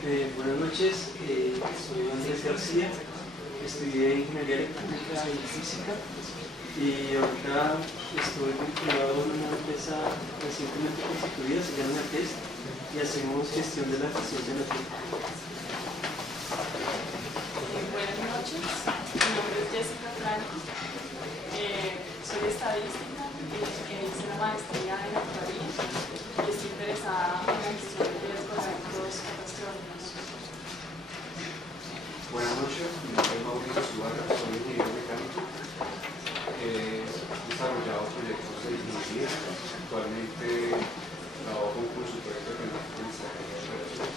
Buenas noches, soy Andrés García, estudié Ingeniería Electrónica y Física y ahorita estoy vinculado a una empresa recientemente constituida, se llama Test, y hacemos gestión de la eficiencia energética. Buenas noches, mi nombre es Jessica Franco, soy estadística, hice una maestría en actuaría y estoy interesada en la gestión de riesgos de eventos catastróficos. Buenas noches, mi nombre es Mauricio Zubaga, soy ingeniero mecánico. He desarrollado proyectos de ingeniería. Actualmente trabajo como consultor de tecnología y desarrollo de operaciones.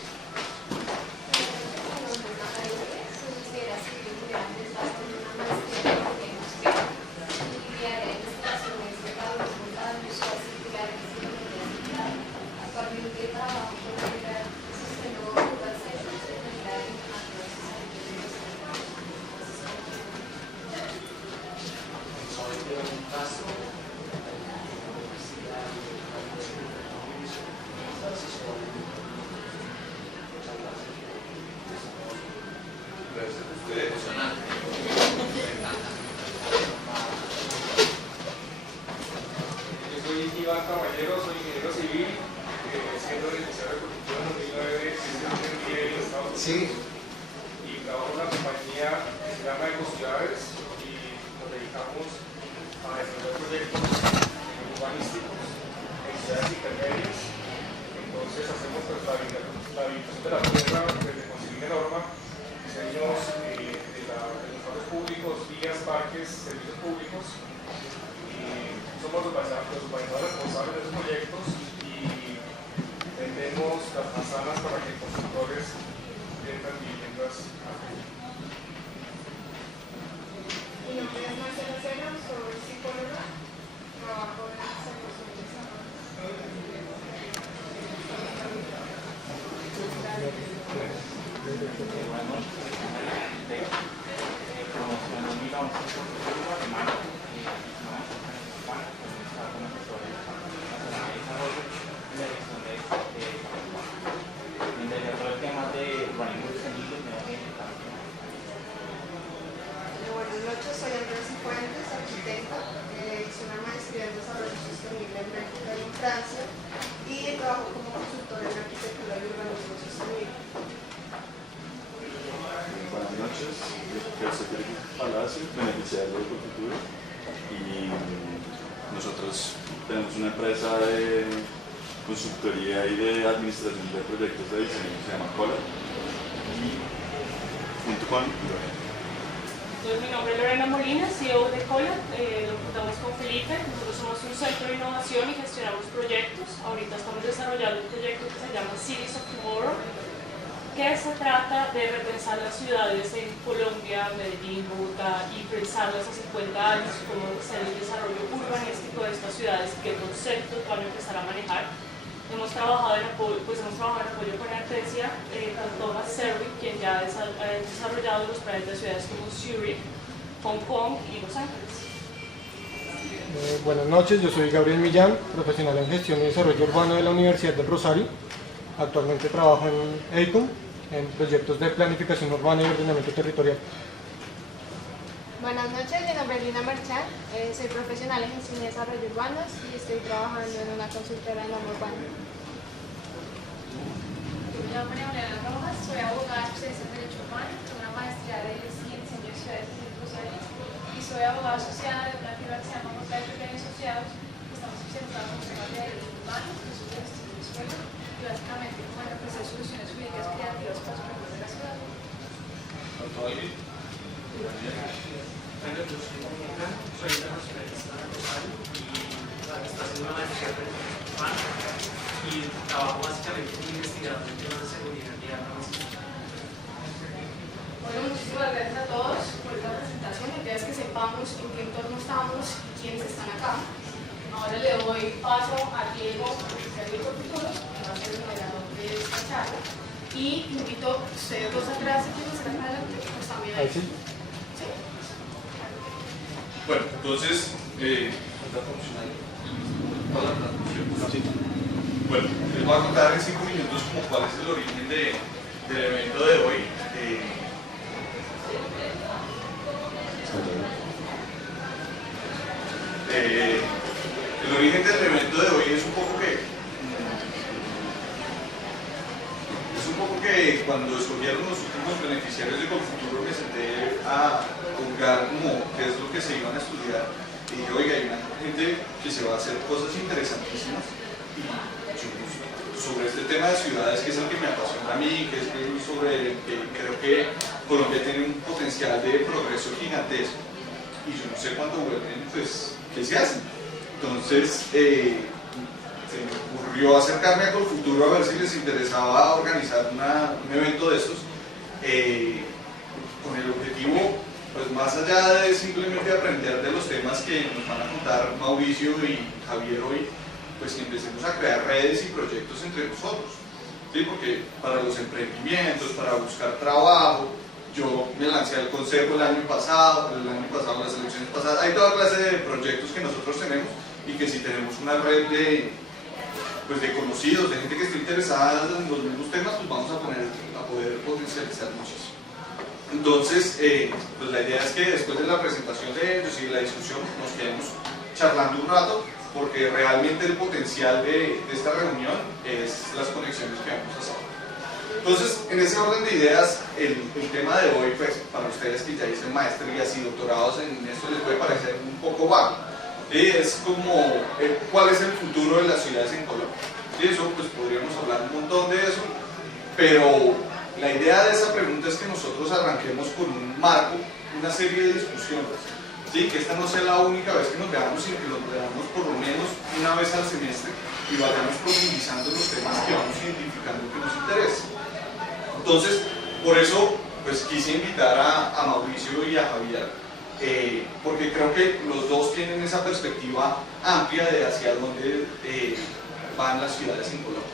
Soy ingeniero civil, siendo licenciado de construcción en 2009, en Estados Unidos, y trabajo en una compañía que se llama Ecociudades y nos dedicamos a desarrollar proyectos urbanísticos en ciudades intermedias. Entonces hacemos pues, la habilitación de la tierra desde conseguir de norma, diseños de los espacios públicos, vías, parques, servicios públicos. Somos los urbanizadores responsables de esos proyectos y vendemos las manzanas para que constructores vendan viviendas. Mi nombre es Marcela Cera, soy psicóloga, trabajo en la Asociación de Buenas noches, soy Andrés Cifuentes, arquitecta. Hice una maestría en desarrollo sostenible en Bélgica y en Francia y trabajo como consultora en arquitectura y urbanismo sostenible. Buenas noches, yo soy Felipe Palacio, beneficiario de Cultura, y nosotros tenemos una empresa de consultoría y de administración de proyectos de diseño que se llama Cola, y junto con Entonces, mi nombre es Lorena Molina, CEO de Cola, lo juntamos con Felipe. Nosotros somos un centro de innovación y gestionamos proyectos. Ahorita estamos desarrollando un proyecto que se llama Cities of Tomorrow, que se trata de repensar las ciudades en Colombia, Medellín, Bogotá y pensarlas a 50 años, cómo ser el desarrollo urbanístico de estas ciudades, qué conceptos van a empezar a manejar. Hemos trabajado en apoyo con Artesia, con Thomas Serwick, quien ya ha desarrollado los planes de ciudades como Zurich, Hong Kong y Los Ángeles. Buenas noches, yo soy Gabriel Millán, profesional en gestión y desarrollo urbano de la Universidad del Rosario. Actualmente trabajo en EICUM, en proyectos de planificación urbana y ordenamiento territorial. Buenas noches, mi nombre es Lina Merchán, soy profesional en gestión y desarrollo urbanos y estoy trabajando en una consultora en norma urbana. Mi nombre es Mariana Rojas, soy abogada especialista en Derecho Urbano, con una maestría de diseño de ciudades y sociales, y soy abogada asociada de una firma que se llama Mota de Pequeños Asociados, que estamos especializados en temas de derechos urbanos, de su gestión de suelo, y básicamente como en ofrecer soluciones jurídicas creativas para los problemas de la ciudad. Soy internacionalista en Rosario y está haciendo una maestría en Derecho Humano y trabajo básicamente como investigador en temas de seguridad vial. Bueno, muchísimas gracias a todos por esta presentación. La idea es que sepamos en qué entorno estamos y quiénes están acá. Ahora le doy paso a Diego, oficial del futuro, que va a ser el moderador de esta charla. Y invito a ustedes dos atrás, si quieren estar acá adelante, pues también ahí. ¿Sí? ¿Sí? Bueno, entonces, bueno, les voy a contar en 5 minutos como cuál es el origen de del evento de hoy. El origen del evento de hoy es un poco que cuando escogieron los últimos beneficiarios de Confuturo me senté a juzgar como qué es lo que se iban a estudiar y dije, oiga, hay una gente que se va a hacer cosas interesantísimas y sobre este tema de ciudades, que es el que me apasiona a mí, que es sobre que creo que Colombia tiene un potencial de progreso gigantesco y yo no sé cuándo vuelven, pues, ¿qué se hace? Entonces, se me ocurrió acercarme a Colfuturo a ver si les interesaba organizar un evento de estos con el objetivo, pues más allá de simplemente aprender de los temas que nos van a contar Mauricio y Javier hoy, pues que empecemos a crear redes y proyectos entre nosotros, ¿sí? Porque para los emprendimientos, para buscar trabajo, yo me lancé al consejo el año pasado, las elecciones pasadas, hay toda clase de proyectos que nosotros tenemos y que si tenemos una red de conocidos, de gente que esté interesada en los mismos temas, pues vamos a poder potencializar muchísimo. Entonces, pues la idea es que después de la presentación de ellos y de la discusión nos quedemos charlando un rato, porque realmente el potencial de esta reunión es las conexiones que vamos a hacer. Entonces, en ese orden de ideas, el tema de hoy, pues para ustedes que ya dicen maestrías y doctorados en esto les puede parecer un poco vago. Es como, ¿cuál es el futuro de las ciudades en Colombia? Y eso, pues podríamos hablar un montón de eso, pero la idea de esa pregunta es que nosotros arranquemos con un marco, una serie de discusiones, ¿sí? Que esta no sea la única vez que nos veamos, sino que nos veamos por lo menos una vez al semestre y vayamos profundizando los temas que vamos identificando que nos interesen. Entonces, por eso, pues quise invitar a Mauricio y a Javier, porque creo que los dos tienen esa perspectiva amplia de hacia dónde van las ciudades en Colombia.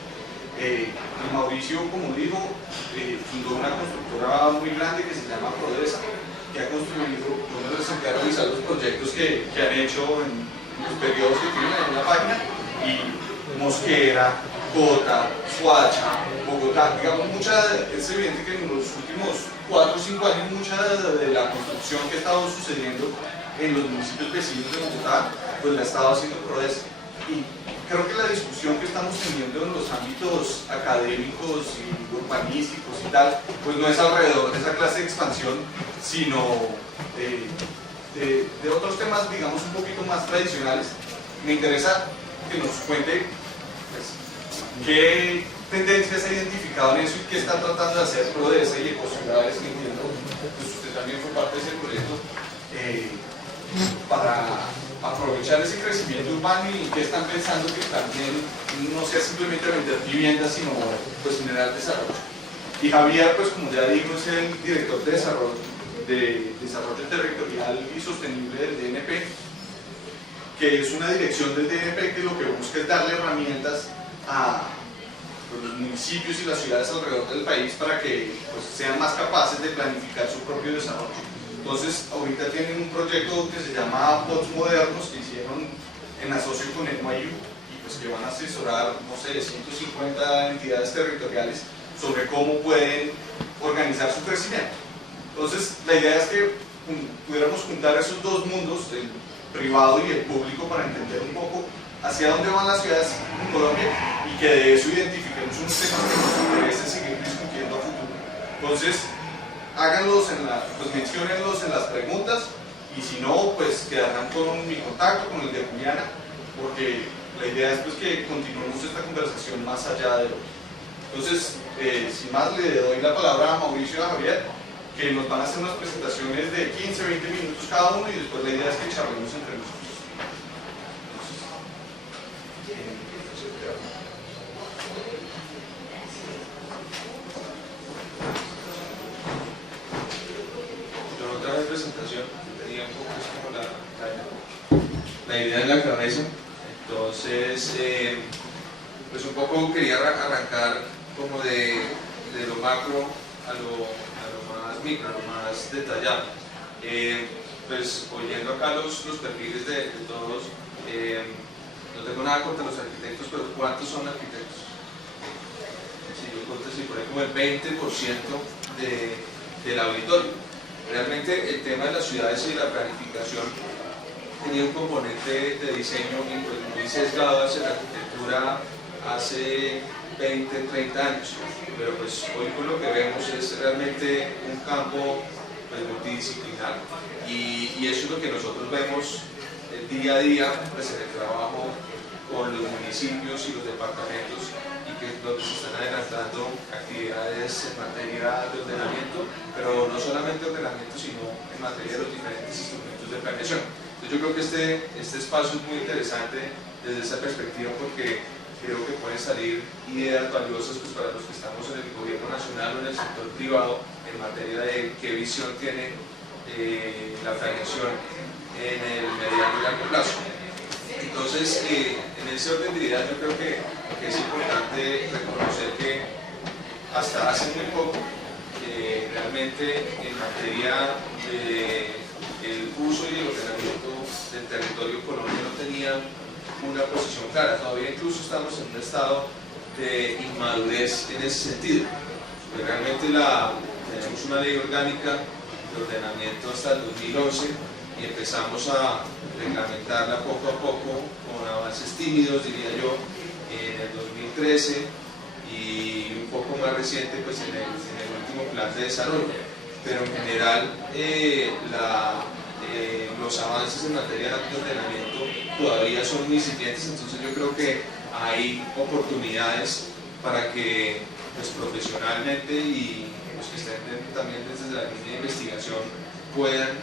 Mauricio, como dijo, fundó una constructora muy grande que se llama Prodesa, que ha construido, yo me senté a revisar los proyectos que han hecho en los periodos que tienen en la página, y Mosquera, Cota, Soacha, Bogotá, digamos, es evidente que en los últimos 4 o 5 años mucha de la construcción que ha estado sucediendo en los municipios vecinos de Bogotá, pues la ha estado haciendo Prodesa. Y creo que la discusión que estamos teniendo en los ámbitos académicos y urbanísticos y tal, pues no es alrededor de esa clase de expansión, sino de otros temas, digamos, un poquito más tradicionales. Me interesa que nos cuente pues, qué tendencias ha identificado en eso y qué está tratando de hacer Prodesa y Ecociudades, que entiendo, pues usted también fue parte de ese proyecto, para aprovechar ese crecimiento urbano, y qué están pensando que también no sea simplemente vender viviendas, sino pues generar desarrollo. Y Javier, pues como ya dijo, es el director de desarrollo territorial y sostenible del DNP, que es una dirección del DNP que lo que busca es darle herramientas a los municipios y las ciudades alrededor del país para que pues, sean más capaces de planificar su propio desarrollo. Entonces, ahorita tienen un proyecto que se llama POTS Modernos, que hicieron en asocio con el NYU, y pues que van a asesorar, no sé, 150 entidades territoriales sobre cómo pueden organizar su crecimiento. Entonces, la idea es que pudiéramos juntar esos dos mundos, el privado y el público, para entender un poco hacia dónde van las ciudades en Colombia y que de eso identifiquemos unos temas que nos interese seguir discutiendo a futuro. Entonces, háganlos, pues menciónenlos en las preguntas, y si no, pues quedarán con mi contacto, con el de Juliana, porque la idea es pues, que continuemos esta conversación más allá de hoy. Entonces, sin más, le doy la palabra a Mauricio y a Javier, que nos van a hacer unas presentaciones de 15-20 minutos cada uno, y después la idea es que charlemos entre nosotros. Presentación, tenía un poco como la idea de la cabeza. Entonces, pues un poco quería arrancar como de lo macro a lo más micro, a lo más detallado. Pues oyendo acá los perfiles de todos, no tengo nada contra los arquitectos, pero ¿cuántos son arquitectos? Sí, hipótesis, por ahí como el 20% del auditorio. Realmente el tema de las ciudades y la planificación tenía un componente de diseño muy sesgado hacia la arquitectura hace 20, 30 años, pero pues hoy por lo que vemos es realmente un campo pues, multidisciplinar y eso es lo que nosotros vemos día a día pues, en el trabajo con los municipios y los departamentos y que donde se están adelantando actividades en materia de ordenamiento, pero no solamente ordenamiento sino en materia de los diferentes instrumentos de planeación. Entonces yo creo que este espacio es muy interesante desde esa perspectiva porque creo que pueden salir ideas valiosas pues, para los que estamos en el gobierno nacional o en el sector privado en materia de qué visión tiene la planeación en el mediano y largo plazo. Entonces, en ese orden de ideas yo creo que es importante reconocer que hasta hace muy poco realmente en materia del uso y el ordenamiento del territorio Colombia no tenía una posición clara, todavía incluso estamos en un estado de inmadurez en ese sentido. Pues realmente tenemos una ley orgánica de ordenamiento hasta el 2011 y empezamos a reglamentarla poco a poco con avances tímidos, diría yo, en el 2013 y un poco más reciente pues en el último plan de desarrollo. Pero en general los avances en materia de ordenamiento todavía son muy incipientes, entonces yo creo que hay oportunidades para que pues, profesionalmente y los que estén también desde la línea de investigación puedan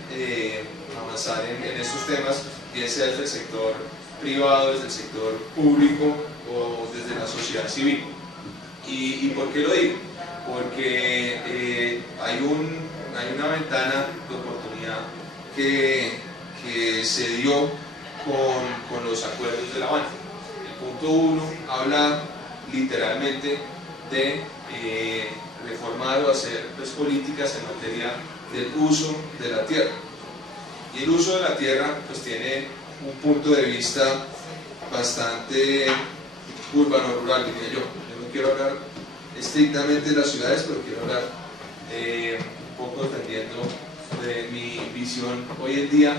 avanzar en estos temas, bien sea desde el sector privado, desde el sector público o desde la sociedad civil. ¿Y por qué lo digo? Porque hay una ventana de oportunidad que se dio con los acuerdos de La Habana. El punto 1 habla literalmente de reformar o hacer pues, políticas en materia del uso de la tierra. Y el uso de la tierra pues, tiene un punto de vista bastante urbano-rural, diría yo. Yo no quiero hablar estrictamente de las ciudades, pero quiero hablar un poco defendiendo de mi visión hoy en día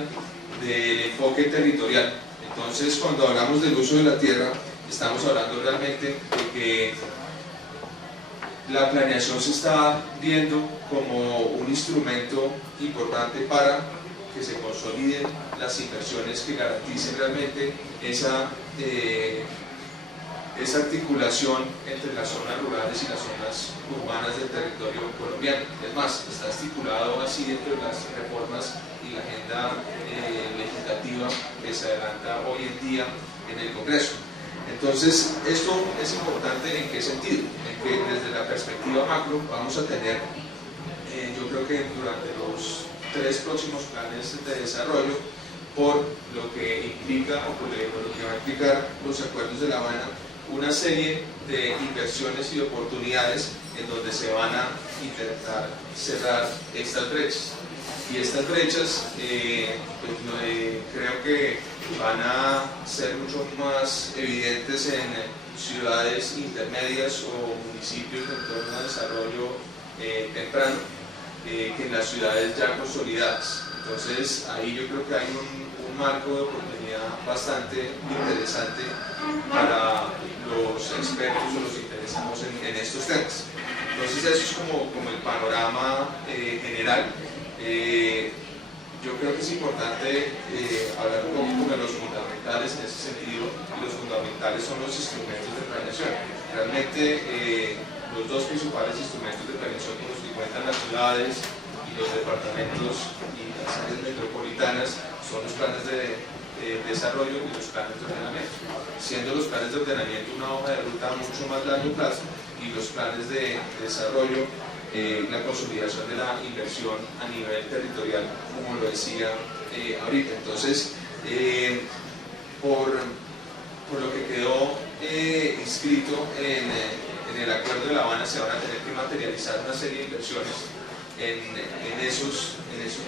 del enfoque territorial. Entonces, cuando hablamos del uso de la tierra, estamos hablando realmente de que la planeación se está viendo como un instrumento importante para que se consoliden las inversiones que garanticen realmente esa articulación entre las zonas rurales y las zonas urbanas del territorio colombiano. Es más, está estipulado así dentro de las reformas y la agenda legislativa que se adelanta hoy en día en el Congreso. Entonces, esto es importante ¿en qué sentido? En que desde la perspectiva macro vamos a tener, yo creo que durante los 3 próximos planes de desarrollo, por lo que implica o por lo que va a implicar los acuerdos de La Habana, una serie de inversiones y oportunidades en donde se van a intentar cerrar estas brechas. Y estas brechas creo que van a ser mucho más evidentes en ciudades intermedias o municipios de entorno a desarrollo temprano que en las ciudades ya consolidadas. Entonces ahí yo creo que hay un marco de oportunidad bastante interesante para los expertos o los interesados en estos temas. Entonces eso es como el panorama general. Yo creo que es importante hablar un poco de los fundamentales en ese sentido, y los fundamentales son los instrumentos de planeación. Realmente los 2 principales instrumentos de planeación con los que cuentan las ciudades y los departamentos y las áreas metropolitanas son los planes de desarrollo y los planes de ordenamiento, siendo los planes de ordenamiento una hoja de ruta a mucho más largo plazo y los planes de desarrollo la consolidación de la inversión a nivel territorial, como lo decía ahorita. Entonces, por lo que quedó inscrito en el Acuerdo de La Habana, se van a tener que materializar una serie de inversiones en esos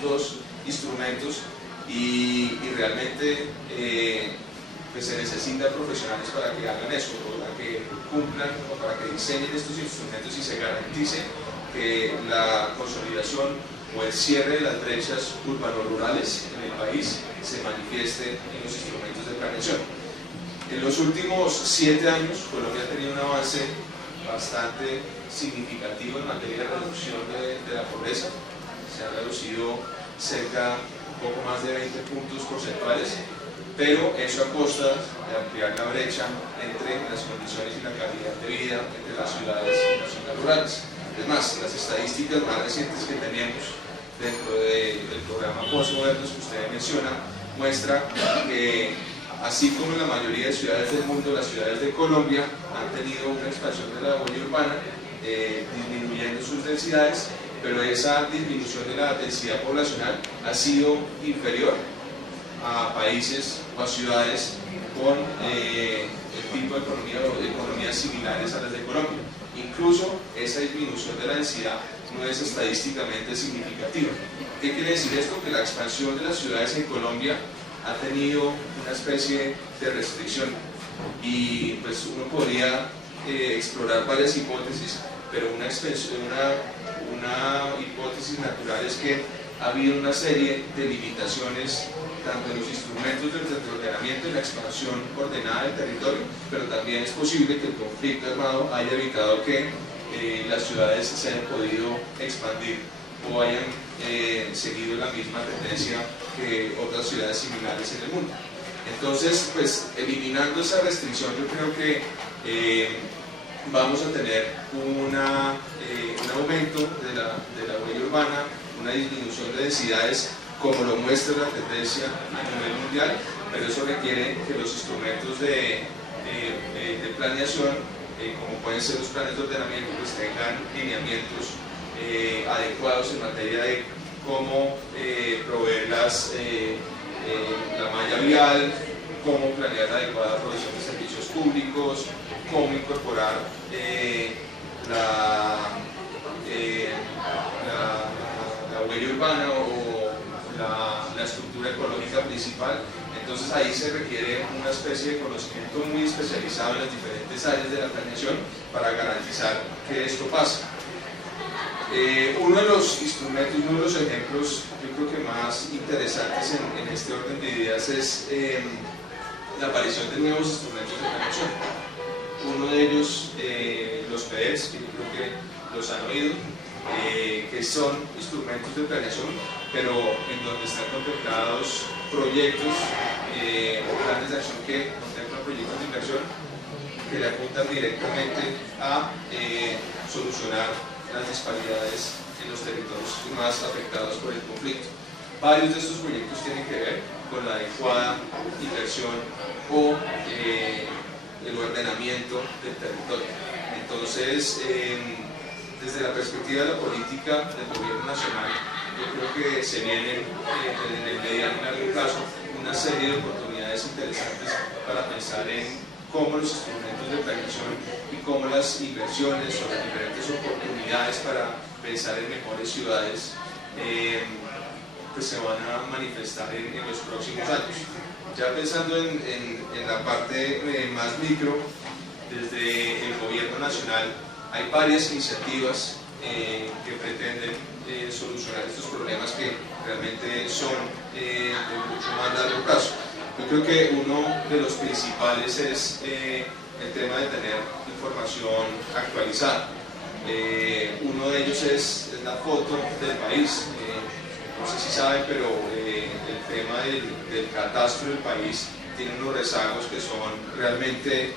2 instrumentos y realmente pues se necesitan profesionales para que hagan eso, para que cumplan o para que diseñen estos instrumentos y se garantice que la consolidación o el cierre de las brechas urbano-rurales en el país se manifieste en los instrumentos de planeación. En los últimos 7 años, Colombia ha tenido un avance bastante significativo en materia de reducción de la pobreza. Se ha reducido cerca un poco más de 20 puntos porcentuales, pero eso a costa de ampliar la brecha entre las condiciones y la calidad de vida entre las ciudades y las zonas rurales. Es más, las estadísticas más recientes que tenemos dentro del programa Postmodernos que usted menciona muestra que, así como en la mayoría de ciudades del mundo, las ciudades de Colombia han tenido una expansión de la huella urbana, disminuyendo sus densidades, pero esa disminución de la densidad poblacional ha sido inferior a países o a ciudades con el tipo de economía o de economías similares a las de Colombia. Incluso esa disminución de la densidad no es estadísticamente significativa. ¿Qué quiere decir esto? Que la expansión de las ciudades en Colombia ha tenido una especie de restricción y pues uno podría explorar varias hipótesis, pero una hipótesis natural es que ha habido una serie de limitaciones tanto en los instrumentos de ordenamiento y la expansión ordenada del territorio, pero también es posible que el conflicto armado haya evitado que las ciudades se hayan podido expandir o hayan seguido la misma tendencia que otras ciudades similares en el mundo. Entonces, pues eliminando esa restricción, yo creo que vamos a tener un aumento de la huella urbana, una disminución de densidades como lo muestra la tendencia a nivel mundial, pero eso requiere que los instrumentos de planeación, como pueden ser los planes de ordenamiento, pues tengan lineamientos adecuados en materia de cómo proveer la malla vial, cómo planear la adecuada provisión de servicios públicos, cómo incorporar la huella urbana o la estructura ecológica principal. Entonces ahí se requiere una especie de conocimiento muy especializado en las diferentes áreas de la planeación para garantizar que esto pase. Uno de los instrumentos, uno de los ejemplos yo creo que más interesantes en este orden de ideas es la aparición de nuevos instrumentos de planeación. Uno de ellos, los PEDs, que yo creo que los han oído, que son instrumentos de planeación, pero en donde están contemplados proyectos o planes de acción que contemplan proyectos de inversión que le apuntan directamente a solucionar las disparidades en los territorios más afectados por el conflicto. Varios de estos proyectos tienen que ver con la adecuada inversión o el ordenamiento del territorio. Entonces, desde la perspectiva de la política del gobierno nacional, yo creo que se vienen en el mediano y largo plazo una serie de oportunidades interesantes para pensar en cómo los instrumentos de planeación y cómo las inversiones o las diferentes oportunidades para pensar en mejores ciudades pues se van a manifestar en los próximos años. Ya pensando en la parte más micro, desde el gobierno nacional hay varias iniciativas que pretenden solucionar estos problemas que realmente son de mucho más largo plazo. Yo creo que uno de los principales es el tema de tener información actualizada. Uno de ellos es la foto del país. No sé si saben, pero el tema del catastro del país tiene unos rezagos que son realmente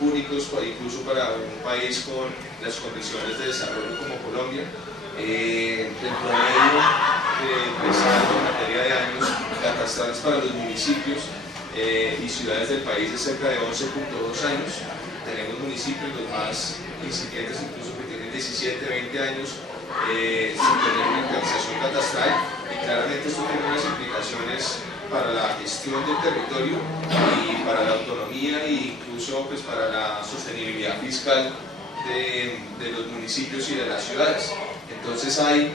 únicos, incluso para un país con las condiciones de desarrollo como Colombia. El promedio en materia de años catastrales para los municipios y ciudades del país es cerca de 11.2 años. Tenemos municipios los más incipientes, incluso que tienen 17, 20 años sin tener una actualización catastral, y claramente esto tiene unas implicaciones para la gestión del territorio y para la autonomía e incluso pues, para la sostenibilidad fiscal de los municipios y de las ciudades. Entonces hay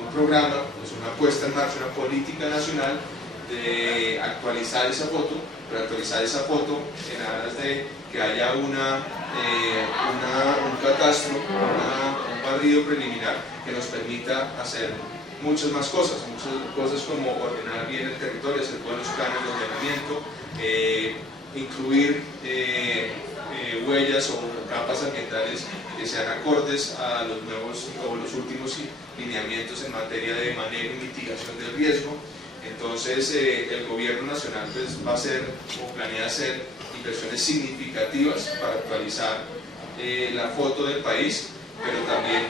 un programa, pues una puesta en marcha, una política nacional de actualizar esa foto, pero actualizar esa foto en aras de que haya un catastro, un barrido preliminar que nos permita hacer muchas cosas como ordenar bien el territorio, hacer buenos planes de ordenamiento, incluir huellas o capas ambientales que sean acordes a los nuevos o los últimos lineamientos en materia de manejo y mitigación del riesgo. Entonces el gobierno nacional pues, va a hacer o planea hacer inversiones significativas para actualizar la foto del país, pero también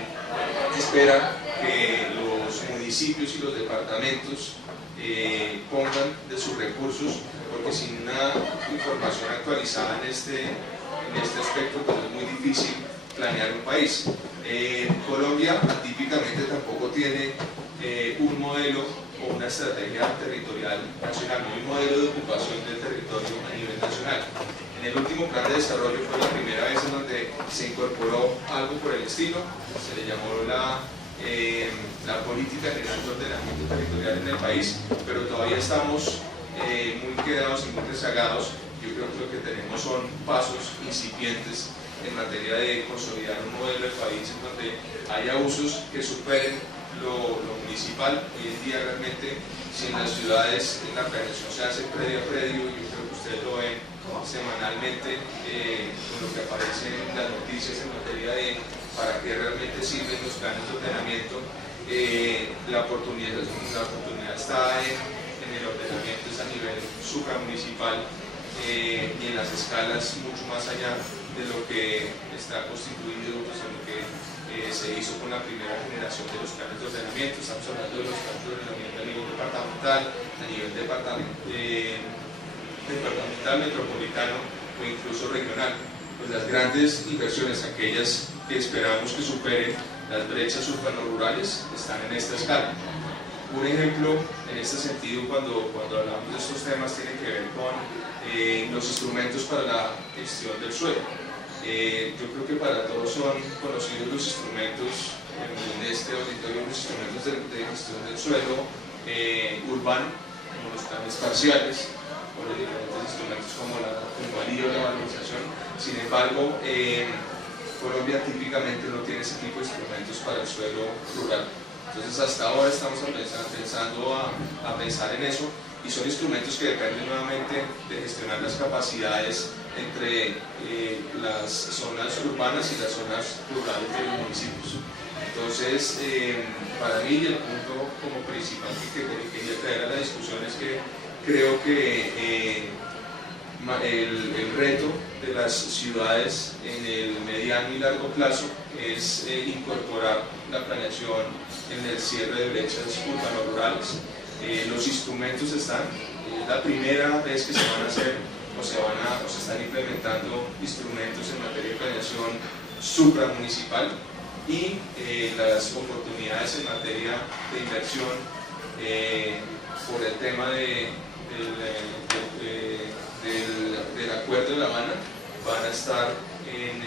espera que los municipios y los departamentos pongan de sus recursos, porque sin una información actualizada en este aspecto pues es muy difícil planear un país. Colombia típicamente tampoco tiene un modelo o una estrategia territorial nacional, no hay un modelo de ocupación del territorio a nivel nacional. En el último plan de desarrollo fue la primera vez en donde se incorporó algo por el estilo, se le llamó la política general de ordenamiento territorial en el país, pero todavía estamos muy quedados y muy rezagados. Yo creo que lo que tenemos son pasos incipientes en materia de consolidar un modelo de país en donde haya usos que superen lo municipal. Hoy en día realmente, si en las ciudades la planeación se hace predio a predio, yo creo que ustedes lo ven semanalmente con lo que aparece en las noticias en materia de para qué realmente sirven los planes de ordenamiento. La oportunidad está en el ordenamiento, es a nivel supramunicipal y en las escalas mucho más allá de lo que está constituido, pues, en lo que se hizo con la primera generación de los planes de ordenamiento. Estamos hablando de los planes de ordenamiento a nivel departamental, a nivel departamental, metropolitano o incluso regional. Pues las grandes inversiones, aquellas que esperamos que superen las brechas urbano-rurales, están en esta escala. Un ejemplo en este sentido, cuando hablamos de estos temas, tiene que ver con los instrumentos para la gestión del suelo. Yo creo que para todos son conocidos los instrumentos en este auditorio, los instrumentos de gestión del suelo urbano, como los planes parciales, o los diferentes instrumentos como la plusvalía o la valorización. Sin embargo, Colombia típicamente no tiene ese tipo de instrumentos para el suelo rural. Entonces hasta ahora estamos empezando a pensar en eso, y son instrumentos que dependen nuevamente de gestionar las capacidades entre las zonas urbanas y las zonas rurales de los municipios. Entonces, para mí el punto como principal que quería traer a la discusión es que creo que el reto de las ciudades en el mediano y largo plazo es incorporar la planeación en el cierre de brechas urbano-rurales. Los instrumentos están, es la primera vez que se van a hacer o se están implementando instrumentos en materia de planeación supramunicipal, y las oportunidades en materia de inversión por el tema del Acuerdo de La Habana van a estar en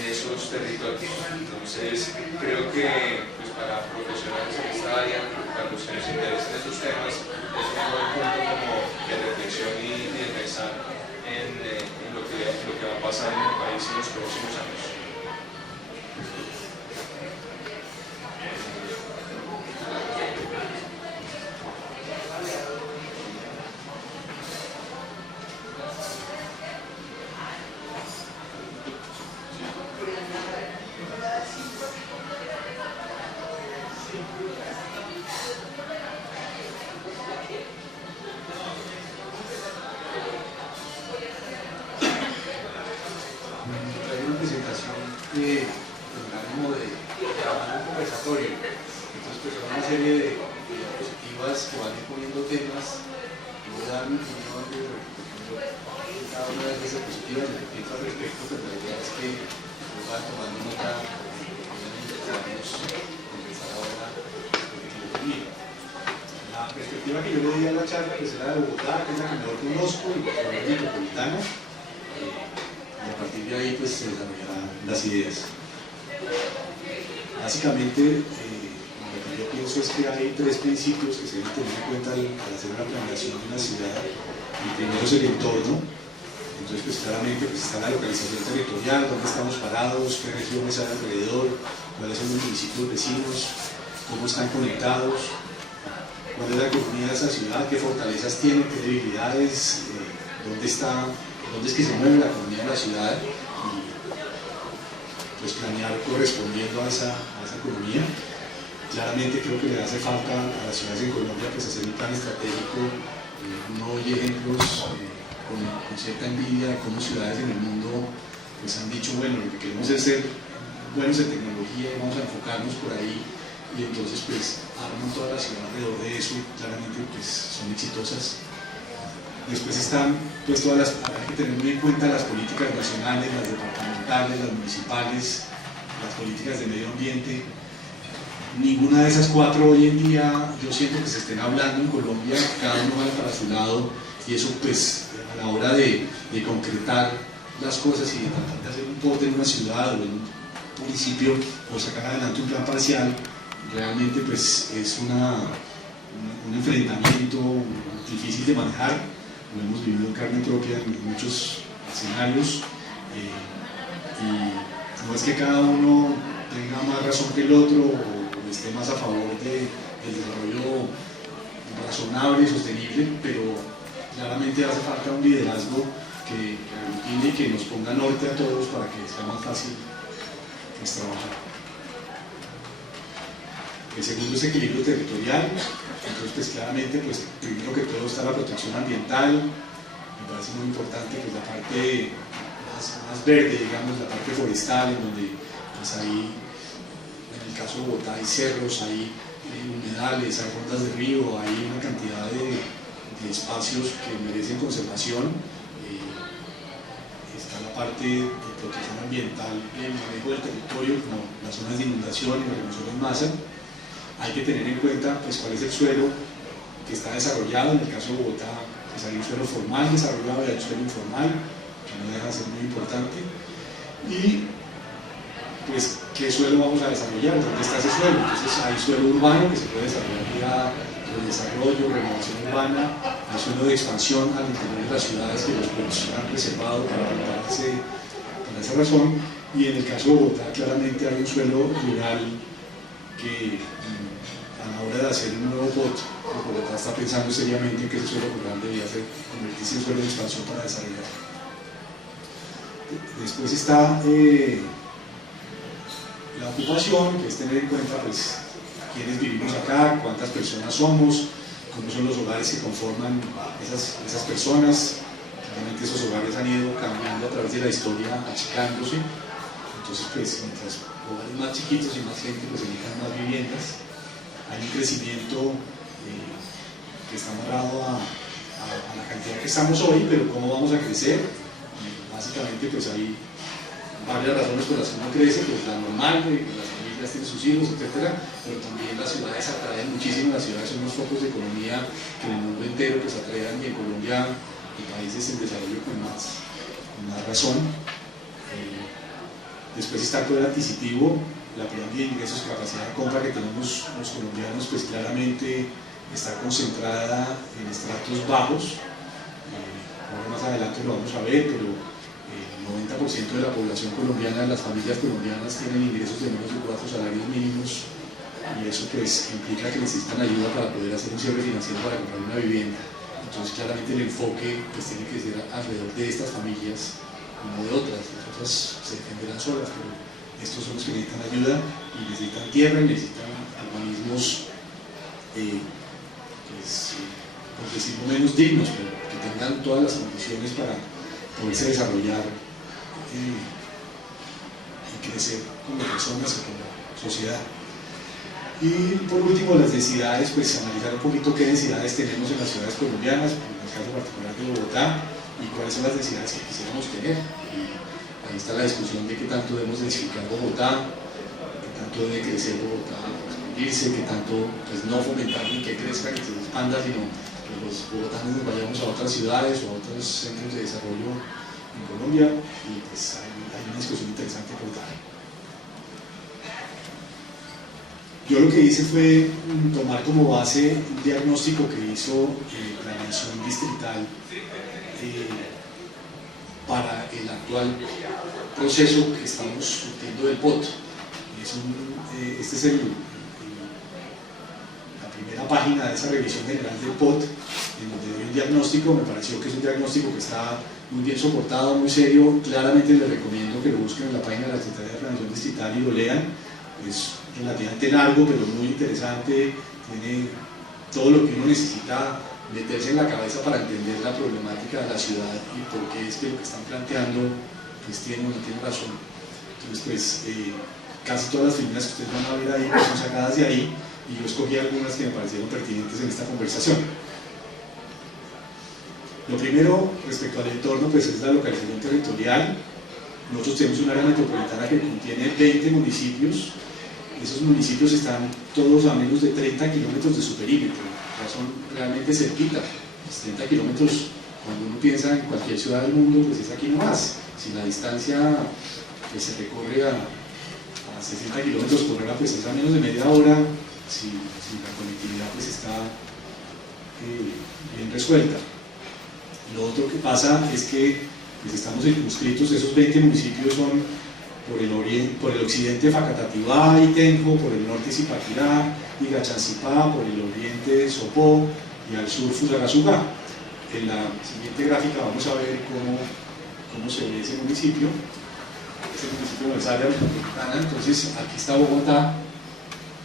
esos territorios. Entonces creo que pues, para profesionales en esta área, para los que nos interesan estos temas, es un buen punto como de reflexión y de pensar en lo que va a pasar en el país en los próximos años. Básicamente, lo que yo eso es que hay tres principios que se deben tener en cuenta al hacer una planeación de una ciudad. El primero es el entorno. Entonces, pues claramente pues, está la localización territorial, dónde estamos parados, qué regiones hay alrededor, cuáles son los municipios vecinos, cómo están conectados, cuál es la economía de esa ciudad, qué fortalezas tiene, qué debilidades, dónde es que se mueve la economía de la ciudad, y pues planear correspondiendo a esa economía. Claramente creo que le hace falta a las ciudades en Colombia pues, hacer un plan estratégico. No hay ejemplos con cierta envidia de cómo ciudades en el mundo pues, han dicho, bueno, lo que queremos es ser buenos en tecnología y vamos a enfocarnos por ahí, y entonces pues arman toda la ciudad alrededor de eso y claramente pues son exitosas. Después están pues hay que tener muy en cuenta las políticas nacionales, las departamentales, las municipales, las políticas de medio ambiente. Ninguna de esas cuatro hoy en día yo siento que se estén hablando en Colombia, cada uno va para su lado, y eso pues a la hora de concretar las cosas y de tratar de hacer un pote en una ciudad o en un municipio o sacar adelante un plan parcial, realmente pues es un enfrentamiento difícil de manejar. Lo hemos vivido en carne propia en muchos escenarios, y no es que cada uno tenga más razón que el otro o esté más a favor del desarrollo razonable y sostenible, pero claramente hace falta un liderazgo que aglutine y que nos ponga norte a todos para que sea más fácil pues, trabajar. El segundo es equilibrio territorial. Entonces, pues claramente, pues primero que todo está la protección ambiental. Me parece muy importante pues, la parte más verde, digamos, la parte forestal, en donde pues, hay, en el caso de Bogotá, hay cerros, hay humedales, hay rondas de río, hay una cantidad de espacios que merecen conservación. Está la parte de protección ambiental, el manejo del territorio, como las zonas de inundación y la remoción en masa. Hay que tener en cuenta pues, cuál es el suelo que está desarrollado. En el caso de Bogotá pues, hay un suelo formal desarrollado y hay un suelo informal, que no deja de ser muy importante. Y pues, ¿qué suelo vamos a desarrollar? ¿Dónde está ese suelo? Entonces hay suelo urbano que se puede desarrollar vía desarrollo, renovación urbana, hay suelo de expansión al interior de las ciudades que los pueblos han preservado para esa razón. Y en el caso de Bogotá claramente hay un suelo rural que a la hora de hacer un nuevo POT, Bogotá está pensando seriamente en que ese suelo rural debía convertirse en suelo de expansión para desarrollar. Después está la ocupación, que es tener en cuenta pues, quiénes vivimos acá, cuántas personas somos, cómo son los hogares que conforman esas personas. Realmente esos hogares han ido cambiando a través de la historia, achicándose. Entonces, pues, mientras hogares más chiquitos y más gente, pues se necesitan más viviendas. Hay un crecimiento que está amarrado a la cantidad que estamos hoy, pero cómo vamos a crecer. Básicamente, pues hay varias razones por las que uno crece, pues la normal, las familias tienen sus hijos, etcétera, pero también las ciudades atraen muchísimo. Las ciudades son los focos de economía que en el mundo entero pues atraen, y en Colombia el país es el desarrollo con más razón. Después está el poder adquisitivo, la pirámide de ingresos y capacidad de compra que tenemos los colombianos, pues claramente está concentrada en estratos bajos. Ahora más adelante lo vamos a ver, pero el 90% de la población colombiana, de las familias colombianas, tienen ingresos de menos de 4 salarios mínimos, y eso pues implica que necesitan ayuda para poder hacer un cierre financiero para comprar una vivienda. Entonces claramente el enfoque pues, tiene que ser alrededor de estas familias, no de otras. Las otras se defenderán solas, pero estos son los que necesitan ayuda y necesitan tierra y necesitan urbanismos pues, por decirlo menos dignos, pero que tengan todas las condiciones para poderse desarrollar y crecer como personas y como sociedad. Y por último, las densidades, pues analizar un poquito qué densidades tenemos en las ciudades colombianas, en el caso particular de Bogotá, y cuáles son las densidades que quisiéramos tener. Y ahí está la discusión de qué tanto debemos densificar Bogotá, qué tanto debe crecer Bogotá, expandirse, qué tanto pues, no fomentar ni que crezca, que se expanda, sino que los bogotanos nos vayamos a otras ciudades o a otros centros de desarrollo en Colombia, y pues hay una discusión interesante por dar. Yo lo que hice fue tomar como base un diagnóstico que hizo Planeación Distrital para el actual proceso que estamos discutiendo del POT. Este es la primera página de esa revisión general del POT, en donde doy un diagnóstico. Me pareció que es un diagnóstico que está muy bien soportado, muy serio. Claramente les recomiendo que lo busquen en la página de la Secretaría de Planeación Distrital y lo lean. Es relativamente largo, pero muy interesante. Tiene todo lo que uno necesita meterse en la cabeza para entender la problemática de la ciudad y por qué es que lo que están planteando pues tiene o no tiene razón. Entonces pues casi todas las figuras que ustedes van a ver ahí pues, son sacadas de ahí, y yo escogí algunas que me parecieron pertinentes en esta conversación. Lo primero respecto al entorno pues es la localización territorial. Nosotros tenemos un área metropolitana que contiene 20 municipios. Esos municipios están todos a menos de 30 kilómetros de su perímetro, o sea, son realmente cerquita. 30 kilómetros, cuando uno piensa en cualquier ciudad del mundo, pues es aquí nomás. Si la distancia pues, se recorre a 60 kilómetros por hora, pues es a menos de media hora, si la conectividad pues está bien resuelta. Lo otro que pasa es que pues, estamos circunscritos, esos 20 municipios son por el occidente Facatativá y Tenjo, por el norte Zipaquirá y Gachancipá, por el oriente Sopó y al sur Fusagasugá. En la siguiente gráfica vamos a ver cómo se ve ese municipio. Ese municipio no es área metropolitana. Entonces aquí está Bogotá,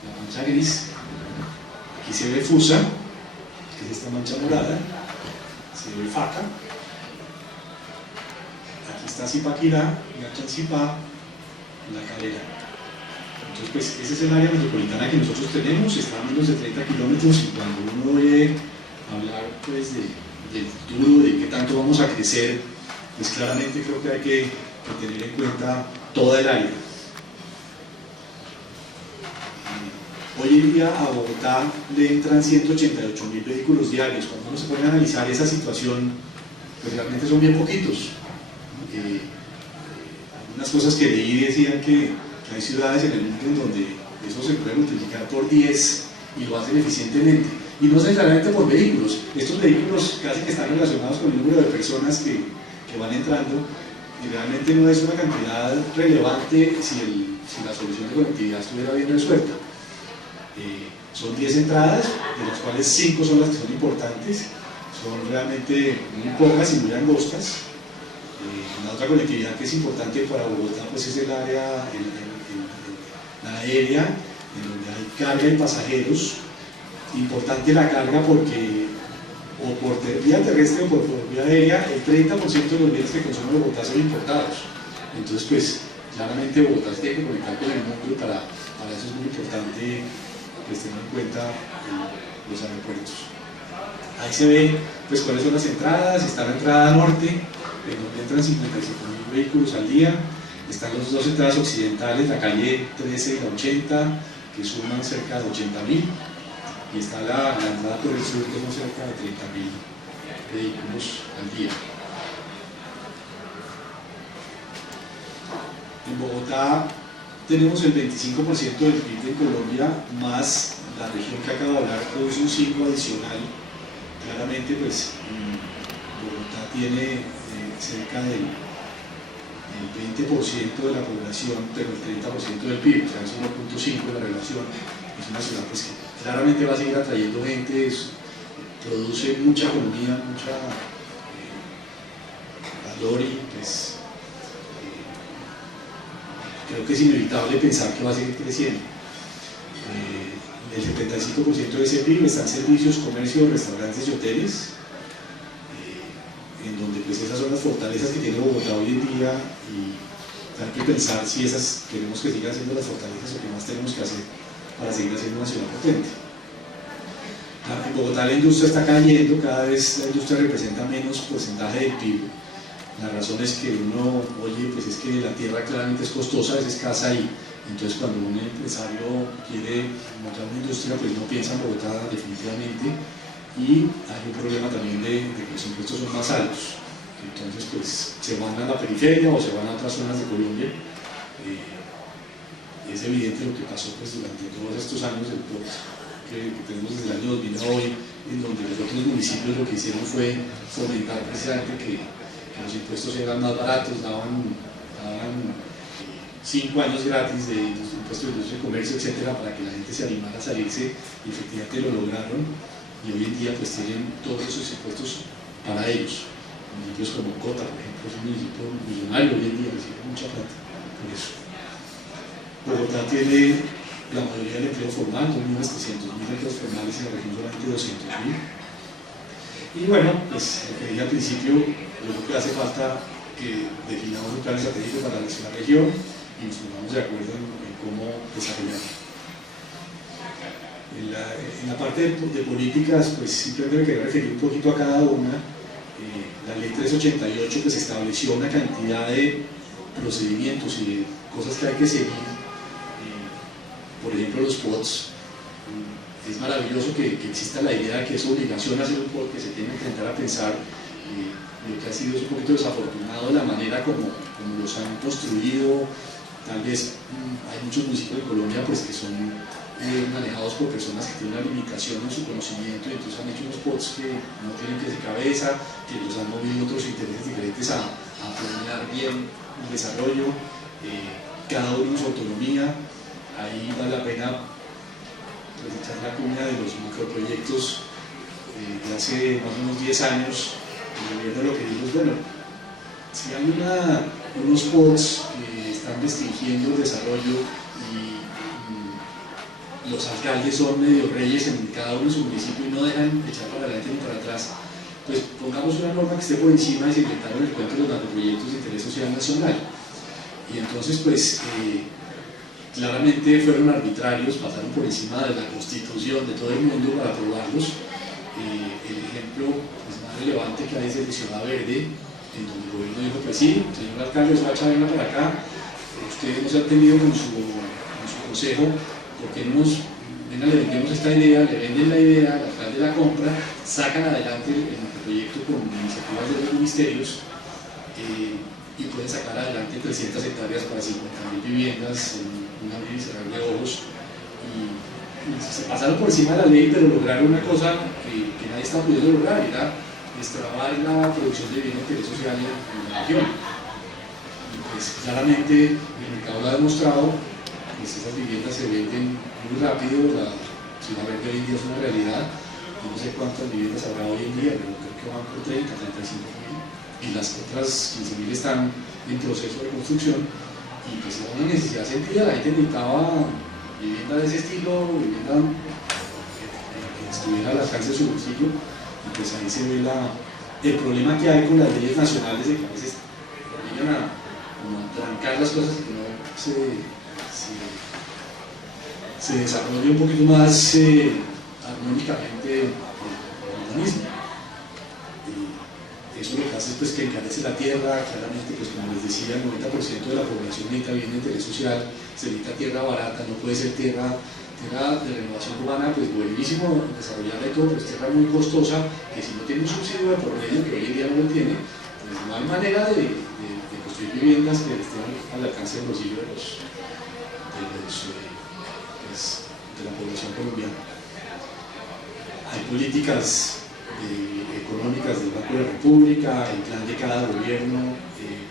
la mancha gris, aquí se ve Fusa, que es esta mancha morada, se ve Faca, aquí está Zipaquirá, Gachancipá, La Calera. Entonces pues ese es el área metropolitana que nosotros tenemos, está a menos de 30 kilómetros, y cuando uno oye hablar pues del futuro, de qué tanto vamos a crecer, pues claramente creo que hay que tener en cuenta toda el área. Hoy en día a Bogotá le entran 188.000 vehículos diarios. Cuando uno se pone a analizar esa situación, pues realmente son bien poquitos. Algunas cosas que leí decían que hay ciudades en el mundo en donde eso se puede multiplicar por 10 y lo hacen eficientemente. Y no necesariamente por vehículos. Estos vehículos casi que están relacionados con el número de personas que van entrando, y realmente no es una cantidad relevante si la solución de conectividad estuviera bien resuelta. Son 10 entradas, de las cuales 5 son las que son importantes, son realmente muy pocas y muy angostas. La otra conectividad que es importante para Bogotá pues es el área la aérea, en donde hay carga y pasajeros. Importante la carga porque o por vía terrestre o por vía aérea, el 30% de los bienes que consume Bogotá son importados. Entonces pues claramente Bogotá se tiene que conectar con el mundo, y para eso es muy importante pues, tener en cuenta los aeropuertos. Ahí se ve pues cuáles son las entradas. Está la entrada norte, en donde entran 55.000 vehículos al día. Están las dos entradas occidentales, la calle 13 y la 80, que suman cerca de 80.000. Y está la entrada por el sur, que son cerca de 30.000 vehículos al día. En Bogotá tenemos el 25% del PIB de Colombia, más la región que acabo de hablar produce un 5 adicional. Claramente pues Bogotá tiene cerca del 20% de la población, pero el 30% del PIB, o sea es 1.5 de la relación. Es una ciudad pues, que claramente va a seguir atrayendo gente, produce mucha economía, mucha valor, y pues creo que es inevitable pensar que va a seguir creciendo. El 75% de ese PIB está en servicios, comercios, restaurantes y hoteles, en donde pues esas son las fortalezas que tiene Bogotá hoy en día, y hay que pensar si esas queremos que sigan siendo las fortalezas o qué más tenemos que hacer para seguir haciendo una ciudad potente. En Bogotá la industria está cayendo, cada vez la industria representa menos porcentaje del PIB. La razón es que uno, oye, pues es que la tierra claramente es costosa, es escasa, y entonces cuando un empresario quiere montar una industria, pues no piensa en Bogotá definitivamente, y hay un problema también de que los impuestos son más altos. Entonces pues se van a la periferia o se van a otras zonas de Colombia. es evidente lo que pasó pues, durante todos estos años del POT que tenemos desde el año 2000 a hoy, en donde los otros municipios lo que hicieron fue fomentar precisamente que los impuestos eran más baratos, daban 5 años gratis de los impuestos de industria y comercio, etcétera, para que la gente se animara a salirse, y efectivamente lo lograron, y hoy en día pues tienen todos esos impuestos para ellos. Municipios como Cota, por ejemplo, es un municipio millonario hoy en día, recibe mucha plata por eso. Bogotá tiene la mayoría del empleo formal, 2.300.000 empleos formales, en la región solamente 200.000. Y bueno, pues lo que dije al principio, yo creo que hace falta que definamos un plan estratégico para la región y nos pongamos de acuerdo en cómo desarrollarlo. En la parte de políticas, pues simplemente me quería referir un poquito a cada una. La ley 388 pues estableció una cantidad de procedimientos y de cosas que hay que seguir. Por ejemplo, los POTs. Es maravilloso que exista la idea de que es obligación hacer un POT, que se tiene que intentar a pensar. Lo que ha sido es un poquito desafortunado la manera como los han construido. Tal vez hay muchos municipios de Colombia pues, que son manejados por personas que tienen una limitación en su conocimiento, y entonces han hecho unos POTs que no tienen pies de cabeza, que los han movido otros intereses diferentes a planear bien el desarrollo, cada uno en su autonomía. Ahí vale la pena pues, echar la cuña de los macroproyectos de hace más o menos 10 años. El gobierno lo que dijo es, bueno, si hay unos POTs que están restringiendo el desarrollo y los alcaldes son medio reyes en cada uno de su municipio y no dejan echar para adelante ni para atrás, pues pongamos una norma que esté por encima y se inventaron el cuento de los macroproyectos de interés social nacional. Y entonces, pues, claramente fueron arbitrarios, pasaron por encima de la Constitución de todo el mundo para aprobarlos. El ejemplo pues, más relevante que hay es el de Ciudad Verde, en donde el gobierno dijo, pues sí, señor alcalde, Soacha, venga para acá, usted nos ha atendido con su consejo, porque no nos, venga, le vendemos esta idea, le venden la idea, el alcalde la compra, sacan adelante el proyecto con iniciativas de los ministerios, y pueden sacar adelante 300 hectáreas para 50.000 viviendas en un abrir y cerrar de ojos. Y se pasaron por encima de la ley, pero lograron una cosa que nadie está pudiendo lograr, era destrabar la producción de bienes de interés social en la región. Y pues claramente el mercado lo ha demostrado, pues esas viviendas se venden muy rápido, la Ciudad Verde hoy en día es una realidad. Yo no sé cuántas viviendas habrá hoy en día, pero creo que van por 30, 35.000, y las otras 15.000 están en proceso de construcción, y pues era una necesidad sentida, la gente necesitaba vivienda de ese estilo, vivienda que estuviera al alcance de su bolsillo, y pues ahí se ve el problema que hay con las leyes nacionales, de que a veces llegan a trancar las cosas y que no se desarrolle un poquito más armónicamente el urbanismo. Eso lo que hace es pues, que encarece la tierra, claramente, pues, como les decía, el 90% de la población necesita bien de interés social, se necesita tierra barata, no puede ser tierra de renovación urbana, pues buenísimo, desarrollarla y todo, pero es tierra muy costosa, que si no tiene un subsidio de por medio, que hoy en día no lo tiene, pues no hay manera de construir viviendas que estén al alcance del bolsillo de la población colombiana. Hay políticas económicas del Banco de la República, el plan de cada gobierno,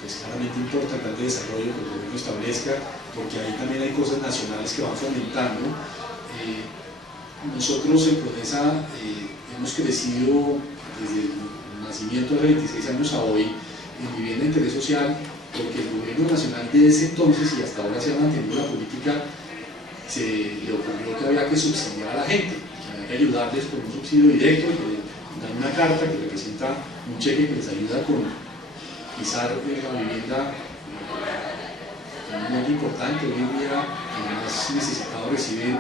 pues claramente importa el plan de desarrollo que el gobierno establezca, porque ahí también hay cosas nacionales que van fomentando. Nosotros en Prodesa hemos crecido desde el nacimiento de 26 años a hoy en vivienda de interés social, porque el gobierno nacional desde entonces y hasta ahora se ha mantenido la política, se le ocurrió que había que subsidiar a la gente, que había que ayudarles con un subsidio directo, dan una carta que representa un cheque que les ayuda con pisar la vivienda en un monto importante. Hoy en día el más necesitado recibe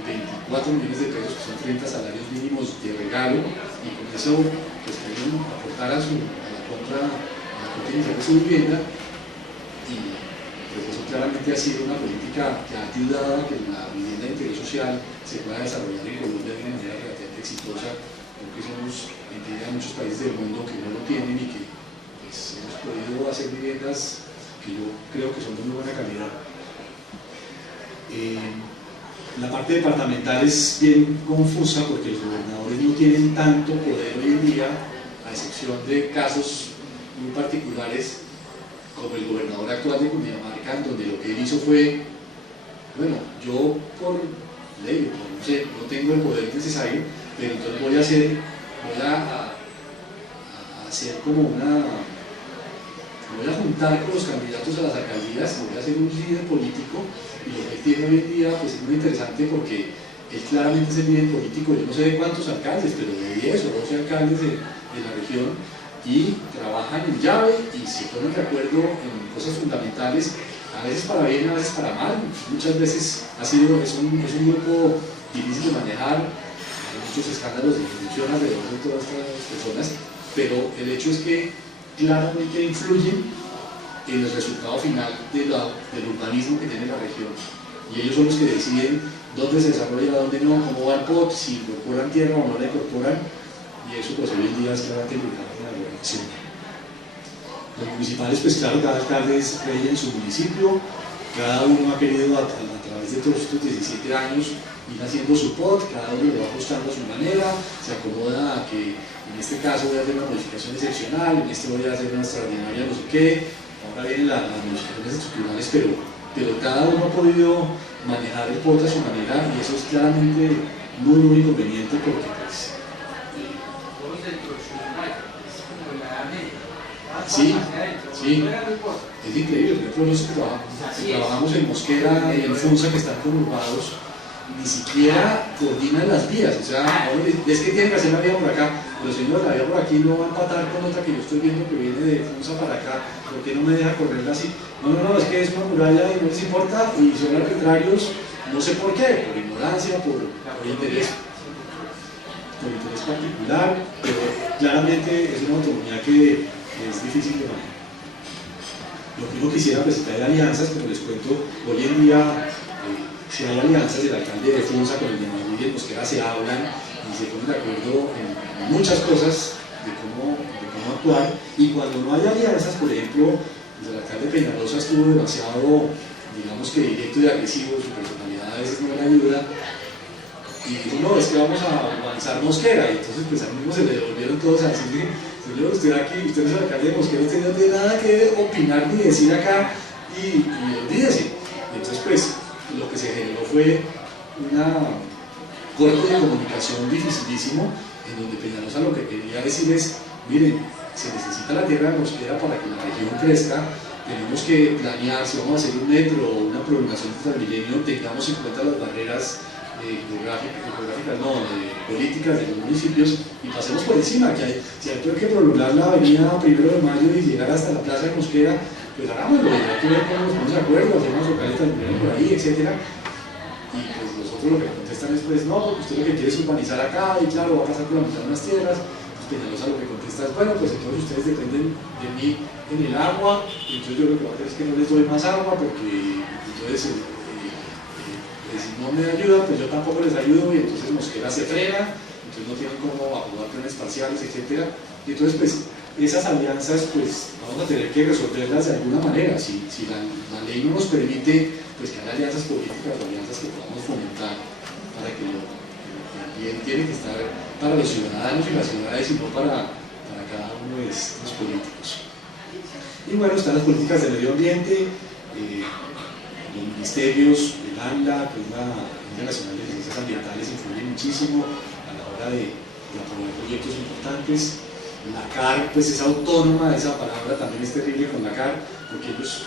24 millones de pesos, que son 30 salarios mínimos de regalo, y con eso pues pueden aportar a la compra inicial de su vivienda, y pues eso claramente ha sido una política que ha ayudado a que la vivienda de interés social se pueda desarrollar en Colombia de una manera relativamente exitosa, porque somos en muchos países del mundo que no lo tienen y que pues, hemos podido hacer viviendas que yo creo que son de muy buena calidad. La parte departamental es bien confusa porque los gobernadores no tienen tanto poder hoy en día, a excepción de casos muy particulares, como el gobernador actual de Cundinamarca, donde lo que él hizo fue, bueno, yo por ley, no sé, no tengo el poder necesario, pero entonces voy a hacer como voy a juntar con los candidatos a las alcaldías, voy a ser un líder político, y lo que él tiene hoy en día pues es muy interesante porque él claramente es el líder político, yo no sé de cuántos alcaldes, pero de 10 o 12 alcaldes de la región, y trabajan en llave y se ponen de acuerdo en cosas fundamentales, a veces para bien, a veces para mal. Muchas veces es un grupo difícil de manejar, hay muchos escándalos de corrupción alrededor de todas estas personas, pero el hecho es que claramente influyen en el resultado final del urbanismo que tiene la región, y ellos son los que deciden dónde se desarrolla, dónde no, cómo va el POT, si incorporan tierra o no la incorporan, y eso pues hoy en día es claramente limitado en la gobernación. Los municipales, pues claro, cada alcalde es rey en su municipio, cada uno ha querido a través de todos estos 17 años ir haciendo su POT, cada uno lo va ajustando a su manera, se acomoda a que en este caso voy a hacer una modificación excepcional, en este voy a hacer una extraordinaria no sé qué, ahora vienen las modificaciones estructurales, pero cada uno ha podido manejar el POT a su manera, y eso es claramente muy conveniente porque pues, sí, es increíble. Por ejemplo, los que trabajamos en Mosquera y en Funza, que están conurbados, ni siquiera coordinan las vías, o sea, es que tienen que hacer la vía por acá, pero señor, la vía por aquí no va a empatar con otra que yo estoy viendo que viene de Funza para acá, ¿por qué no me deja correrla así? No, es que es una muralla y no les importa, y son arbitrarios, no sé por qué, por ignorancia, por interés particular, pero claramente es una autonomía que es difícil de manejar. Lo que uno quisiera presentar de alianzas, como les cuento, hoy en día si hay alianzas, el alcalde de Funza con el de Madrid y el Mosquera se hablan y se ponen de acuerdo en muchas cosas de cómo actuar, y cuando no hay alianzas, por ejemplo, el alcalde de Peñalosa estuvo demasiado, digamos que directo y agresivo, su personalidad a veces no le ayuda, y dijo, no, es que vamos a avanzar Mosquera, y entonces pues a mí mismo se le devolvieron todos a decir, señor, usted aquí, usted es el alcalde de Mosquera, usted no tiene nada que opinar ni decir acá, y olvídese. Y entonces pues lo que se generó fue una corte de comunicación dificilísimo, en donde Peñalosa lo que quería decir es, miren, se necesita la tierra de Mosquera para que la región crezca, tenemos que planear, si vamos a hacer un metro o una prolongación de Transmilenio, tengamos en cuenta las barreras políticas de los municipios, y pasemos por encima, que si hay que prolongar la avenida 1 de Mayo y llegar hasta la plaza de Mosquera, pues hagámoslo, hay que ver cómo nos ponemos de acuerdo, hacemos locales también por ahí, etc. Y pues los otros lo que contestan es, pues no, porque usted lo que quiere es urbanizar acá, y claro, va a pasar por la mitad de unas tierras. Pues Peñalosa lo que contesta es, bueno, pues entonces ustedes dependen de mí en el agua, y entonces yo lo que voy a hacer es que no les doy más agua, porque entonces si no me ayudan, pues yo tampoco les ayudo, y entonces Mosquera se frena, entonces no tienen cómo acomodar planes parciales, etc. Y entonces pues esas alianzas pues vamos a tener que resolverlas de alguna manera. Si la ley no nos permite pues que haya alianzas políticas o alianzas que podamos fomentar, para que el bien tiene que estar para los ciudadanos y las ciudades y no para cada uno de estos políticos. Y bueno, están las políticas de medio ambiente, los ministerios, el ANLA, que es la Agencia Nacional de Ciencias Ambientales, influye muchísimo a la hora de aprobar proyectos importantes. La CAR pues es autónoma, esa palabra también es terrible con la CAR, porque ellos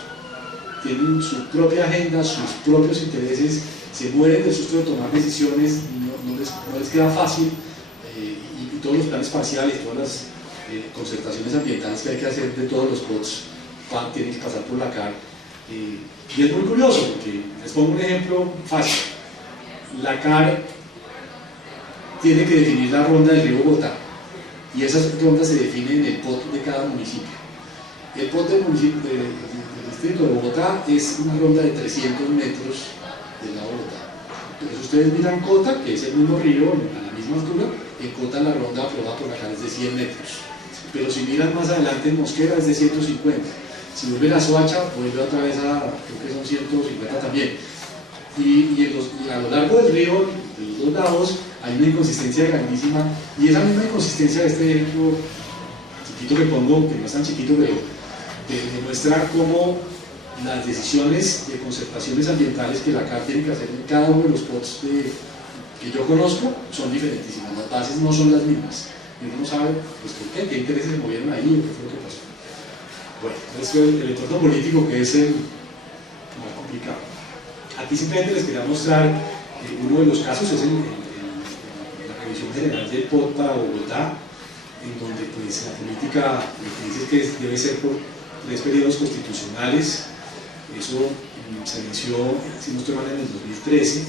tienen su propia agenda, sus propios intereses, se mueren del susto de tomar decisiones, no les queda fácil, y todos los planes parciales, todas las concertaciones ambientales que hay que hacer de todos los POTs tienen que pasar por la CAR. Y es muy curioso, porque les pongo un ejemplo fácil. La CAR tiene que definir la ronda del río Bogotá, y esas rondas se definen en el POT de cada municipio. El POT del distrito de Bogotá es una ronda de 300 metros de la Bogotá. Entonces ustedes miran Cota, que es el mismo río a la misma altura, en Cota la ronda aprobada por la CAR es de 100 metros. Pero si miran más adelante en Mosquera es de 150. Si vuelven a Soacha, vuelve otra vez a, creo que son 150 también. y a lo largo del río, de los dos lados, hay una inconsistencia grandísima, y esa misma inconsistencia de este ejemplo chiquito que pongo, que no es tan chiquito, pero demuestra cómo las decisiones de conservaciones ambientales que la CAR tiene que hacer en cada uno de los spots que yo conozco son diferentísimas, las bases no son las mismas, y uno no sabe pues, por qué intereses se movieron ahí o qué fue lo que pasó. Bueno, esto es el entorno político, que es el más complicado. Aquí simplemente les quería mostrar uno de los casos, es en la revisión general del POT para Bogotá, en donde pues, la política lo que dice es que debe ser por 3 periodos constitucionales. Eso se inició, si no estoy mal, en el 2013.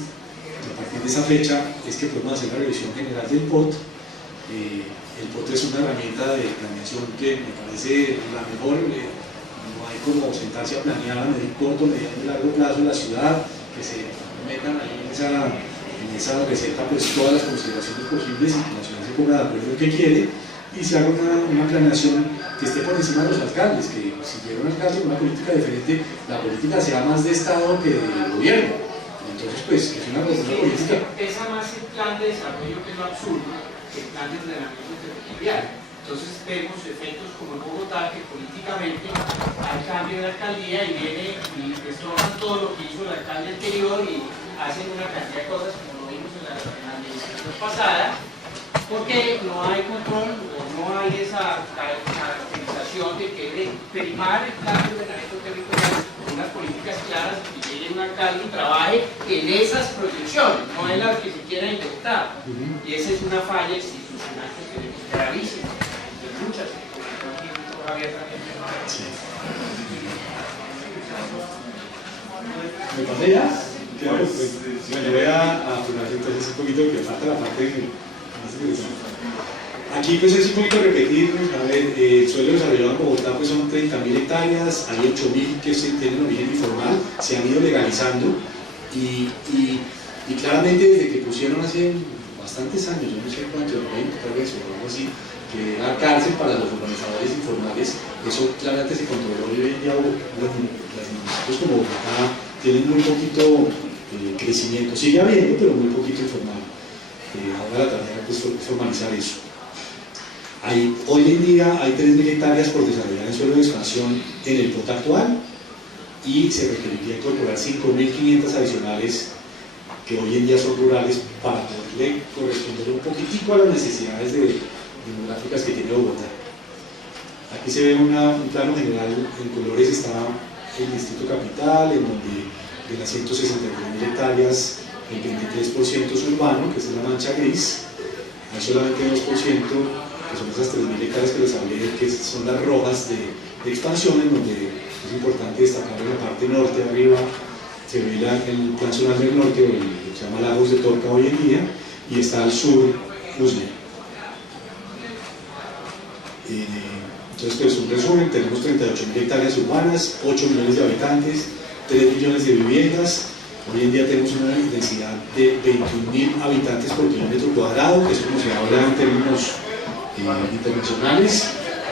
A partir de esa fecha es que podemos hacer la revisión general del POT. El POT es una herramienta de planeación que me parece la mejor. No hay como sentarse a planear a medir corto, mediano y largo plazo en la ciudad, que se metan ahí en esa receta pues, todas las consideraciones posibles y que la ciudad se ponga de acuerdo en qué quiere y se haga una planeación que esté por encima de los alcaldes, que si quiere un alcalde con una política diferente, la política sea más de Estado que de gobierno. Entonces, pues, es una política. Pesa más el plan de desarrollo, que es lo absurdo, que el plan de ordenamiento territorial. Entonces vemos efectos como en Bogotá, que políticamente hay cambio de alcaldía y viene y destrozan todo lo que hizo el alcalde anterior y hacen una cantidad de cosas como lo vimos en la administración pasada, porque no hay control o no hay esa caracterización de que debe primar el plan de ordenamiento territorial con unas políticas claras y que llegue un alcalde y trabaje en esas proyecciones, no en las que se quiera inventar. Y esa es una falla institucional que tenemos gravísima, de muchas abiertamente. ¿Me pasé ya? Claro, pues, bueno, voy a poner entonces un poquito que falta la parte más interesante. Aquí pues es un poquito repetir, a ver, el suelo desarrollado en Bogotá pues son 30.000 hectáreas, hay 8.000 que tienen origen informal, se han ido legalizando y claramente desde que pusieron hace bastantes años, yo no sé cuánto, 20 tal vez o algo así, que era cárcel para los urbanizadores informales, eso claramente se controló y hoy en día los municipios como Bogotá tienen muy poquito crecimiento, sigue habiendo pero muy poquito informal. Ahora la tarea pues, es formalizar eso. Hoy en día hay 3.000 hectáreas por desarrollar en suelo de expansión en el POT actual y se requeriría incorporar 5.500 adicionales que hoy en día son rurales para poderle corresponder un poquitico a las necesidades demográficas que tiene Bogotá. Aquí se ve un plano general, en colores está el distrito capital, en donde de las 163.000 hectáreas el 23% es urbano, que es la mancha gris, hay solamente 2%, que son esas 3.000 hectáreas que les hablé, que son las rojas de expansión, en donde es importante destacar en la parte norte, arriba, se ve el plan zonal del norte, o lo que se llama Lagos de Torca hoy en día, y está al sur, Usme. Entonces, pues un resumen, tenemos 38.000 hectáreas urbanas, 8 millones de habitantes, 3 millones de viviendas. Hoy en día tenemos una densidad de 21.000 habitantes por kilómetro cuadrado, que es como se habla en términos internacionales.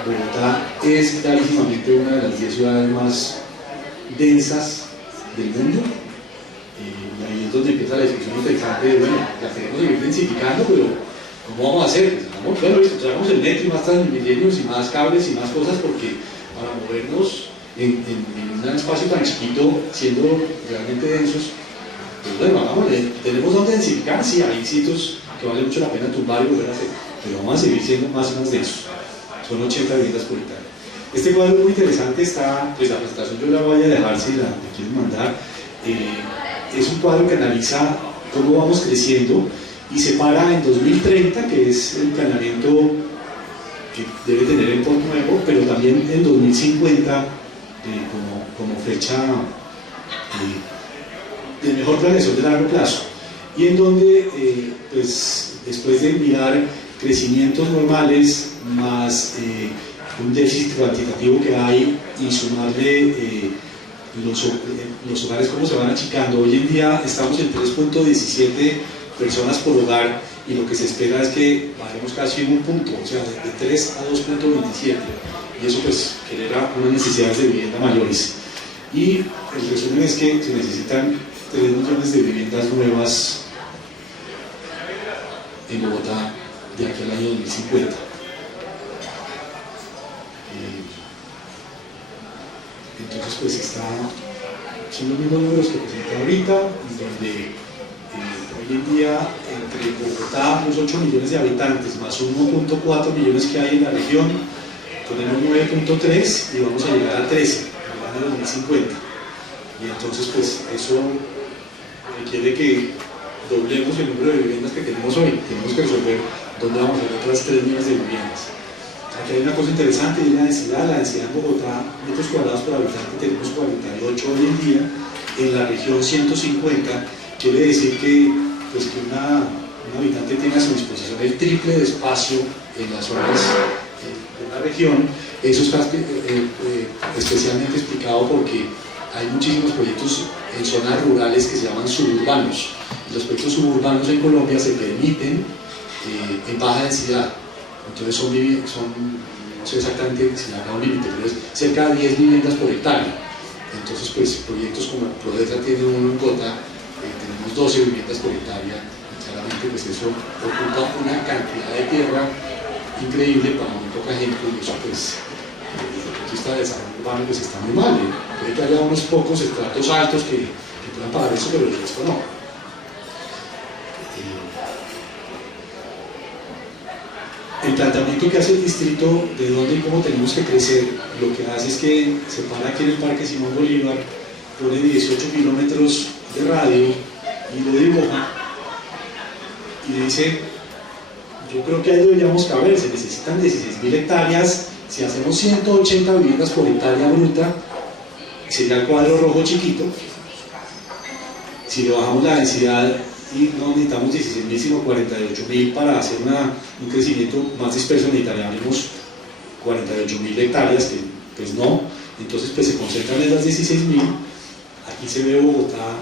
Bogotá es clarísimamente una de las 10 ciudades más densas del mundo. Y ahí es donde empieza la discusión interesante de, bueno, la queremos seguir densificando, pero ¿cómo vamos a hacer? Pues, bueno, traemos el metro y más transmilenios y más cables y más cosas, porque para movernos en un espacio tan chiquito, siendo realmente densos, pues bueno, hagámosle. Tenemos donde densificar, sí, hay sitios que vale mucho la pena tumbar y volver a hacer, pero vamos a seguir siendo más y más densos. Son 80 viviendas por hectárea. Este cuadro es muy interesante, está, pues la presentación yo la voy a dejar si la quieren mandar. Es un cuadro que analiza cómo vamos creciendo y separa en 2030, que es el planeamiento que debe tener el POT nuevo, pero también en 2050 como fecha de mejor planeación de largo plazo, y en donde pues, después de mirar crecimientos normales más un déficit cuantitativo que hay y sumarle los hogares como se van achicando, hoy en día estamos en 3.17 personas por hogar y lo que se espera es que bajemos casi un punto, o sea, de 3 a 2.27, y eso pues genera unas necesidades de vivienda mayores. Y el resumen es que se necesitan 3 millones de viviendas nuevas en Bogotá de aquí al año 2050. Entonces pues son los mismos números que presenté ahorita, donde hoy en día entre Bogotá, los 8 millones de habitantes, más 1.4 millones que hay en la región, tenemos 9.3 y vamos a llegar a 13 en el año 2050. Y entonces pues eso requiere que doblemos el número de viviendas que tenemos hoy. Tenemos que resolver dónde vamos a hacer otras 3 millones de viviendas. Aquí hay una cosa interesante, y la densidad en Bogotá, metros cuadrados por habitante, tenemos 48 hoy en día, en la región 150, quiere decir que, pues, que un habitante tiene a su disposición el triple de espacio en las zonas de la región. Eso está especialmente explicado porque hay muchísimos proyectos en zonas rurales que se llaman suburbanos. Los proyectos suburbanos en Colombia se permiten en baja densidad. Entonces no sé exactamente si habrá un límite, pero es cerca de 10 viviendas por hectárea. Entonces pues proyectos como Prodestra tiene uno en Cota, tenemos 12 viviendas por hectárea, y claramente pues eso ocupa una cantidad de tierra increíble para muy poca gente, y eso pues desde el punto de vista de desarrollo urbano pues está muy mal. Puede que haya unos pocos estratos altos que puedan pagar eso, pero el resto no. El planteamiento que hace el distrito de dónde y cómo tenemos que crecer, lo que hace es que se para aquí en el Parque Simón Bolívar, pone 18 kilómetros de radio y lo dibuja y dice: yo creo que ahí deberíamos caber, se necesitan 16.000 hectáreas, si hacemos 180 viviendas por hectárea bruta, sería el cuadro rojo chiquito. Si le bajamos la densidad y no necesitamos 16.000 sino 48.000 para hacer un crecimiento más disperso, necesitaríamos 48.000 hectáreas, que pues no, entonces pues se concentran en las 16.000. Aquí se ve Bogotá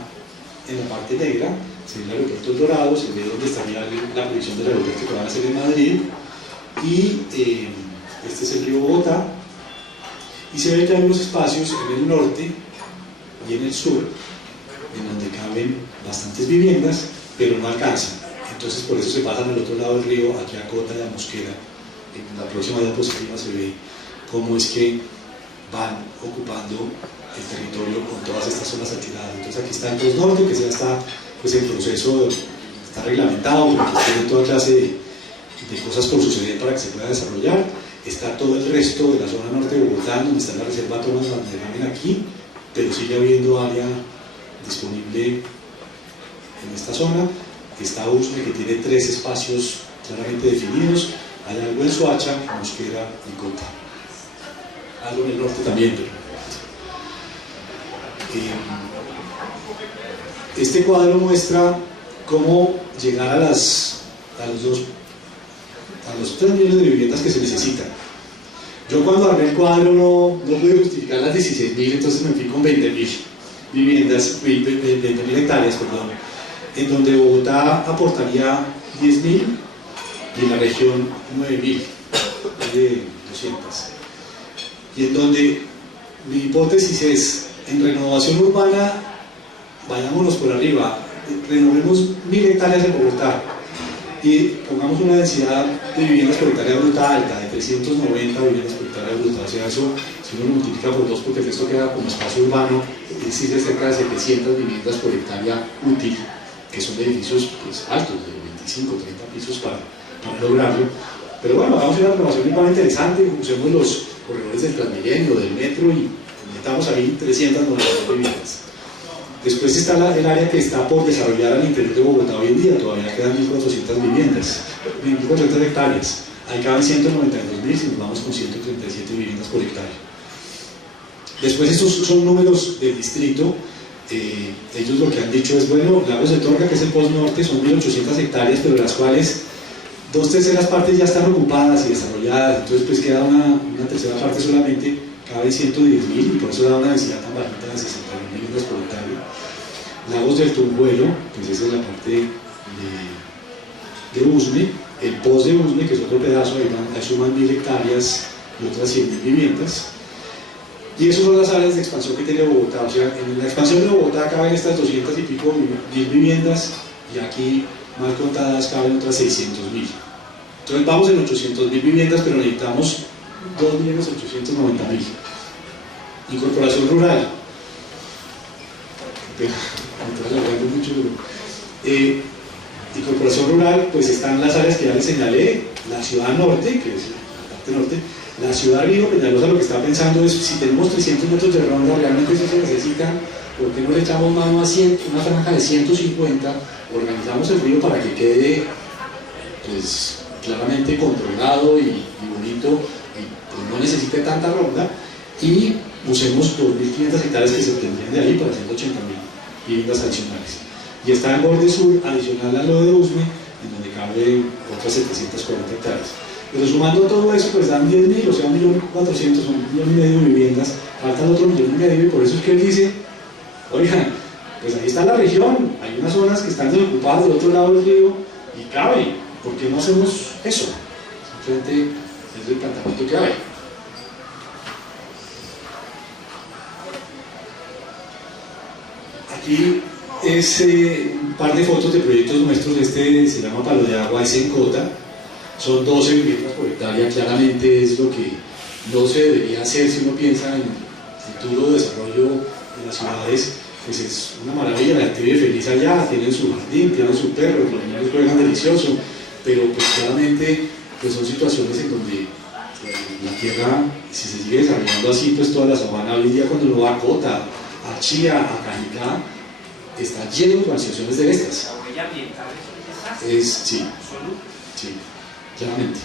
en la parte negra, se ve el aeropuerto El Dorado, se ve dónde estaría la proyección del aeropuerto que van a hacer en Madrid, y este es el río Bogotá, y se ve que hay unos espacios en el norte y en el sur en donde caben bastantes viviendas, pero no alcanzan. Entonces por eso se pasan al otro lado del río, aquí a Cota y a Mosquera. En la próxima diapositiva se ve cómo es que van ocupando el territorio con todas estas zonas saturadas. Entonces aquí está el Cross Norte, que ya está pues, en proceso, está reglamentado, porque tiene toda clase de cosas por suceder para que se pueda desarrollar. Está todo el resto de la zona norte de Bogotá, donde está la reserva Tomás Van der Hamen aquí, pero sigue habiendo área disponible en esta zona. Está Usme, que tiene 3 espacios claramente definidos. Hay algo en Soacha, Mosquera y Cota. Algo en el norte también. Este cuadro muestra cómo llegar a los 3 millones de viviendas que se necesitan. Yo cuando armé el cuadro no pude justificar las 16.000, entonces me fui con 20.000 viviendas, 20.000 hectáreas, perdón, en donde Bogotá aportaría 10.000 y en la región 9.000, de 200. Y en donde mi hipótesis es, en renovación urbana, vayámonos por arriba, renovemos 1.000 hectáreas en Bogotá y pongamos una densidad de viviendas por hectárea bruta alta, de 390 viviendas por hectárea bruta. O sea, eso, si uno lo multiplica por 2, porque esto queda como espacio urbano, es decir, de cerca de 700 viviendas por hectárea útil, que son de edificios pues, altos, de 25 30 pisos para lograrlo. Pero bueno, hagamos una renovación urbana interesante, usemos los corredores del Transmilenio, del metro y metamos ahí 390 viviendas. Después está el área que está por desarrollar al interior de Bogotá hoy en día, todavía quedan 1.400 viviendas, 1.400 hectáreas. Ahí caben 192.000 si nos vamos con 137 viviendas por hectárea. Después estos son números del distrito. Ellos lo que han dicho es, bueno, Lagos de Torga, que es el post norte, son 1.800 hectáreas, pero de las cuales 2/3 partes ya están ocupadas y desarrolladas, entonces pues queda una tercera parte solamente, cabe 110.000 y por eso da una densidad tan bajita de 61.000 viviendas por hectárea. Lagos del Tumbuelo, pues esa es la parte de Usme, el post de Usme, que es otro pedazo, ahí suman 1.000 hectáreas y otras 100.000 viviendas. Y esas son las áreas de expansión que tiene Bogotá. O sea, en la expansión de Bogotá caben estas 200 y pico mil viviendas, y aquí, mal contadas, caben otras 600.000. Entonces vamos en 800.000 viviendas, pero necesitamos 2.890.000. Incorporación rural. Incorporación rural, pues están las áreas que ya les señalé, la ciudad norte, que es la parte norte, la ciudad Río Peñalosa. Lo que está pensando es, si tenemos 300 metros de ronda, realmente eso se necesita, ¿por qué no le echamos mano a una franja de 150? Organizamos el río para que quede, pues, claramente controlado y bonito, y pues no necesite tanta ronda, y usemos 2.500 hectáreas que se obtendrían de ahí para 180.000 viviendas adicionales. Y está en borde sur, adicional a lo de Usme, en donde caben otras 740 hectáreas. Pero sumando todo eso, pues dan 10.000, o sea, 1.400.000, son 1,5 millones de viviendas, faltan otro 1,5 millones, y por eso es que él dice, oigan, pues ahí está la región, hay unas zonas que están desocupadas del otro lado del río, y cabe, ¿por qué no hacemos eso? Simplemente es el planteamiento que hay. Aquí es un par de fotos de proyectos nuestros. Este se llama Palo de Agua, es en Cota, son 12 viviendas por hectárea. Claramente es lo que no se debería hacer si uno piensa en el futuro desarrollo de las ciudades. Pues es una maravilla, la gente vive feliz allá, tienen su jardín, tienen su perro, los niños juegan delicioso, pero pues claramente pues son situaciones en donde la tierra, si se sigue desarrollando así, pues toda la sabana, hoy en día cuando uno va a Cota, a Chía, a Cajicá, está lleno de organizaciones de estas. La huella ambiental es un desastre. Sí, claramente.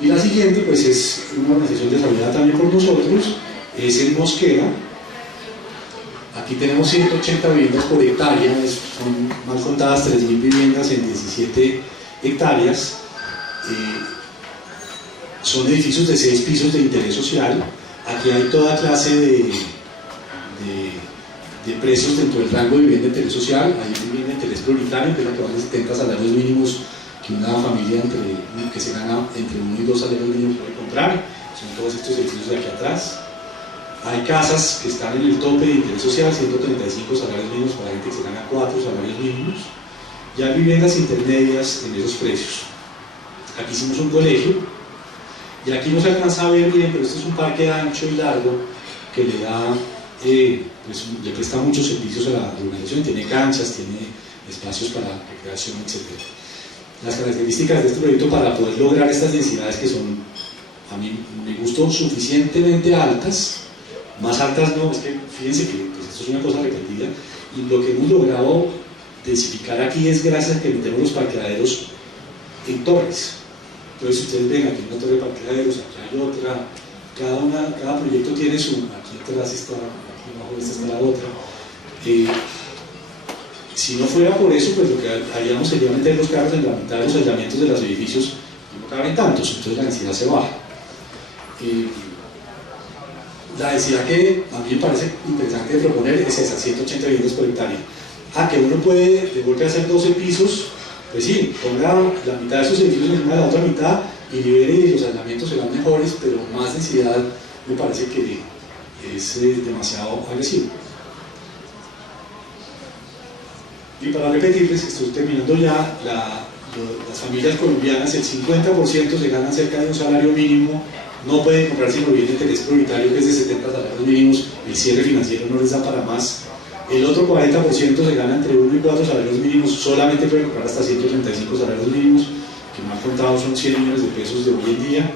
Y la siguiente, pues es una organización desarrollada también por nosotros, es en Mosquera. Aquí tenemos 180 viviendas por hectárea, son mal contadas 3.000 viviendas en 17 hectáreas. Son edificios de 6 pisos de interés social. Aquí hay toda clase de precios dentro del rango de vivienda de interés social. Hay vivienda de interés prioritario, que es la que vale 70 salarios mínimos que una familia que se gana entre 1 y 2 salarios mínimos puede comprar. Son todos estos edificios de aquí atrás. Hay casas que están en el tope de interés social, 135 salarios mínimos para gente que se gana 4 salarios mínimos. Y hay viviendas intermedias en esos precios. Aquí hicimos un colegio, y aquí no se alcanza a ver bien, pero este es un parque ancho y largo que le da, pues, le presta muchos servicios a la organización. Tiene canchas, tiene espacios para recreación, etc. Las características de este proyecto para poder lograr estas densidades, que son, a mí me gustó, suficientemente altas. Más altas no, es que fíjense que pues esto es una cosa repetida, y lo que hemos logrado densificar aquí es gracias a que metemos los parqueaderos en torres. Entonces, si ustedes ven, aquí hay una torre de parqueaderos, aquí hay otra, cada proyecto tiene su, aquí atrás está, aquí abajo esta está la otra. Si no fuera por eso, pues lo que haríamos sería meter los carros en la mitad de los aislamientos de los edificios, y no caben tantos, entonces la densidad se baja. La densidad que a mí me parece interesante de proponer es esa, 180 viviendas por hectárea. Que uno puede de golpe hacer 12 pisos, pues sí, ponga la mitad de esos edificios encima de la otra mitad y libere, y los aislamientos serán mejores, pero más densidad me parece que es demasiado agresivo. Y para repetirles, estoy terminando ya, las familias colombianas, el 50% se ganan cerca de un salario mínimo. No pueden comprarse sino bien de interés prioritario, que es de 70 salarios mínimos. El cierre financiero no les da para más. El otro 40% se gana entre 1 y 4 salarios mínimos. Solamente pueden comprar hasta 135 salarios mínimos, que mal contados son 100 millones de pesos de hoy en día.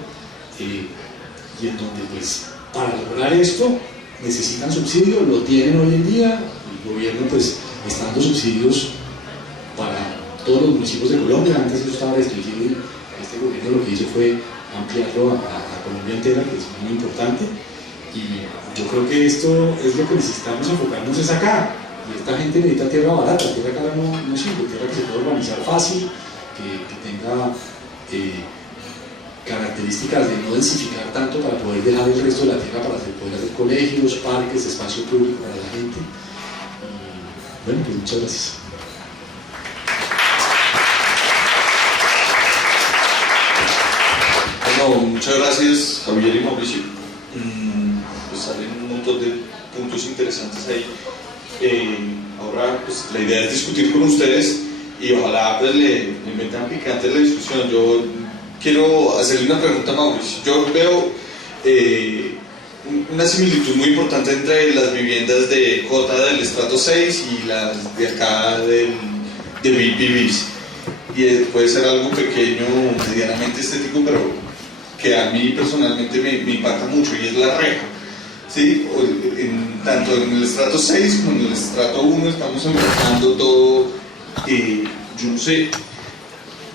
Y en donde, pues, para lograr esto necesitan subsidios, lo tienen hoy en día. El gobierno, pues, está dando subsidios para todos los municipios de Colombia. Antes eso estaba restringido, y este gobierno lo que hizo fue ampliarlo a Colombia entera, que es muy importante. Y yo creo que esto es lo que necesitamos enfocarnos es acá. Y esta gente necesita tierra barata, tierra cara no sirve, tierra que se pueda urbanizar fácil, que tenga características de no densificar tanto para poder dejar el resto de la tierra para poder hacer colegios, parques, espacio público para la gente. Y bueno, pues muchas gracias. Bueno, muchas gracias, Javier y Mauricio. pues salen un montón de puntos interesantes ahí. Ahora pues la idea es discutir con ustedes y ojalá pues le metan picante la discusión. Yo quiero hacerle una pregunta a Mauricio. Yo veo una similitud muy importante entre las viviendas de Cota del estrato 6 y las de acá de BPBs. Y puede ser algo pequeño, medianamente estético, pero que a mí personalmente me impacta mucho, y es la reja. ¿Sí? Tanto en el estrato 6 como en el estrato 1 estamos enfrentando todo, yo no sé,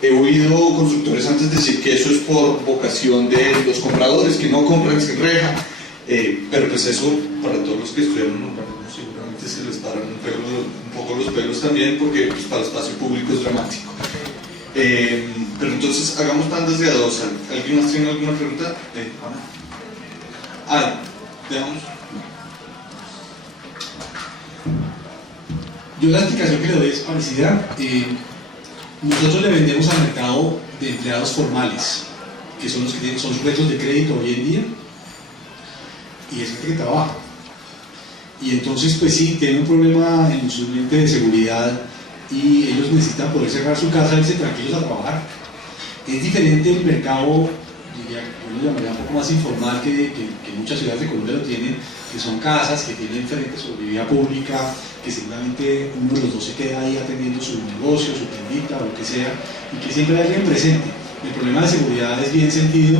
he oído constructores antes decir que eso es por vocación de los compradores, que no compran sin reja, pero pues eso, para todos los que estudiaron urbanismo, seguramente se les paran un poco los pelos también, porque pues, para el espacio público es dramático. Pero entonces hagamos tandas de a dos. ¿Alguien más tiene alguna pregunta? Veamos. Yo la explicación que le doy es parecida. Nosotros le vendemos al mercado de empleados formales, que son los que son sujetos de crédito hoy en día, y es gente que trabaja. Y entonces, pues sí, tienen un problema en su mente de seguridad y ellos necesitan poder cerrar su casa y irse tranquilos a trabajar. Es diferente el mercado, diría, yo lo llamaría un poco más informal, que muchas ciudades de Colombia lo tienen, que son casas que tienen frente sobre vía pública, que seguramente uno de los dos se queda ahí atendiendo su negocio, su tiendita o lo que sea, y que siempre hay alguien presente. El problema de seguridad es bien sentido.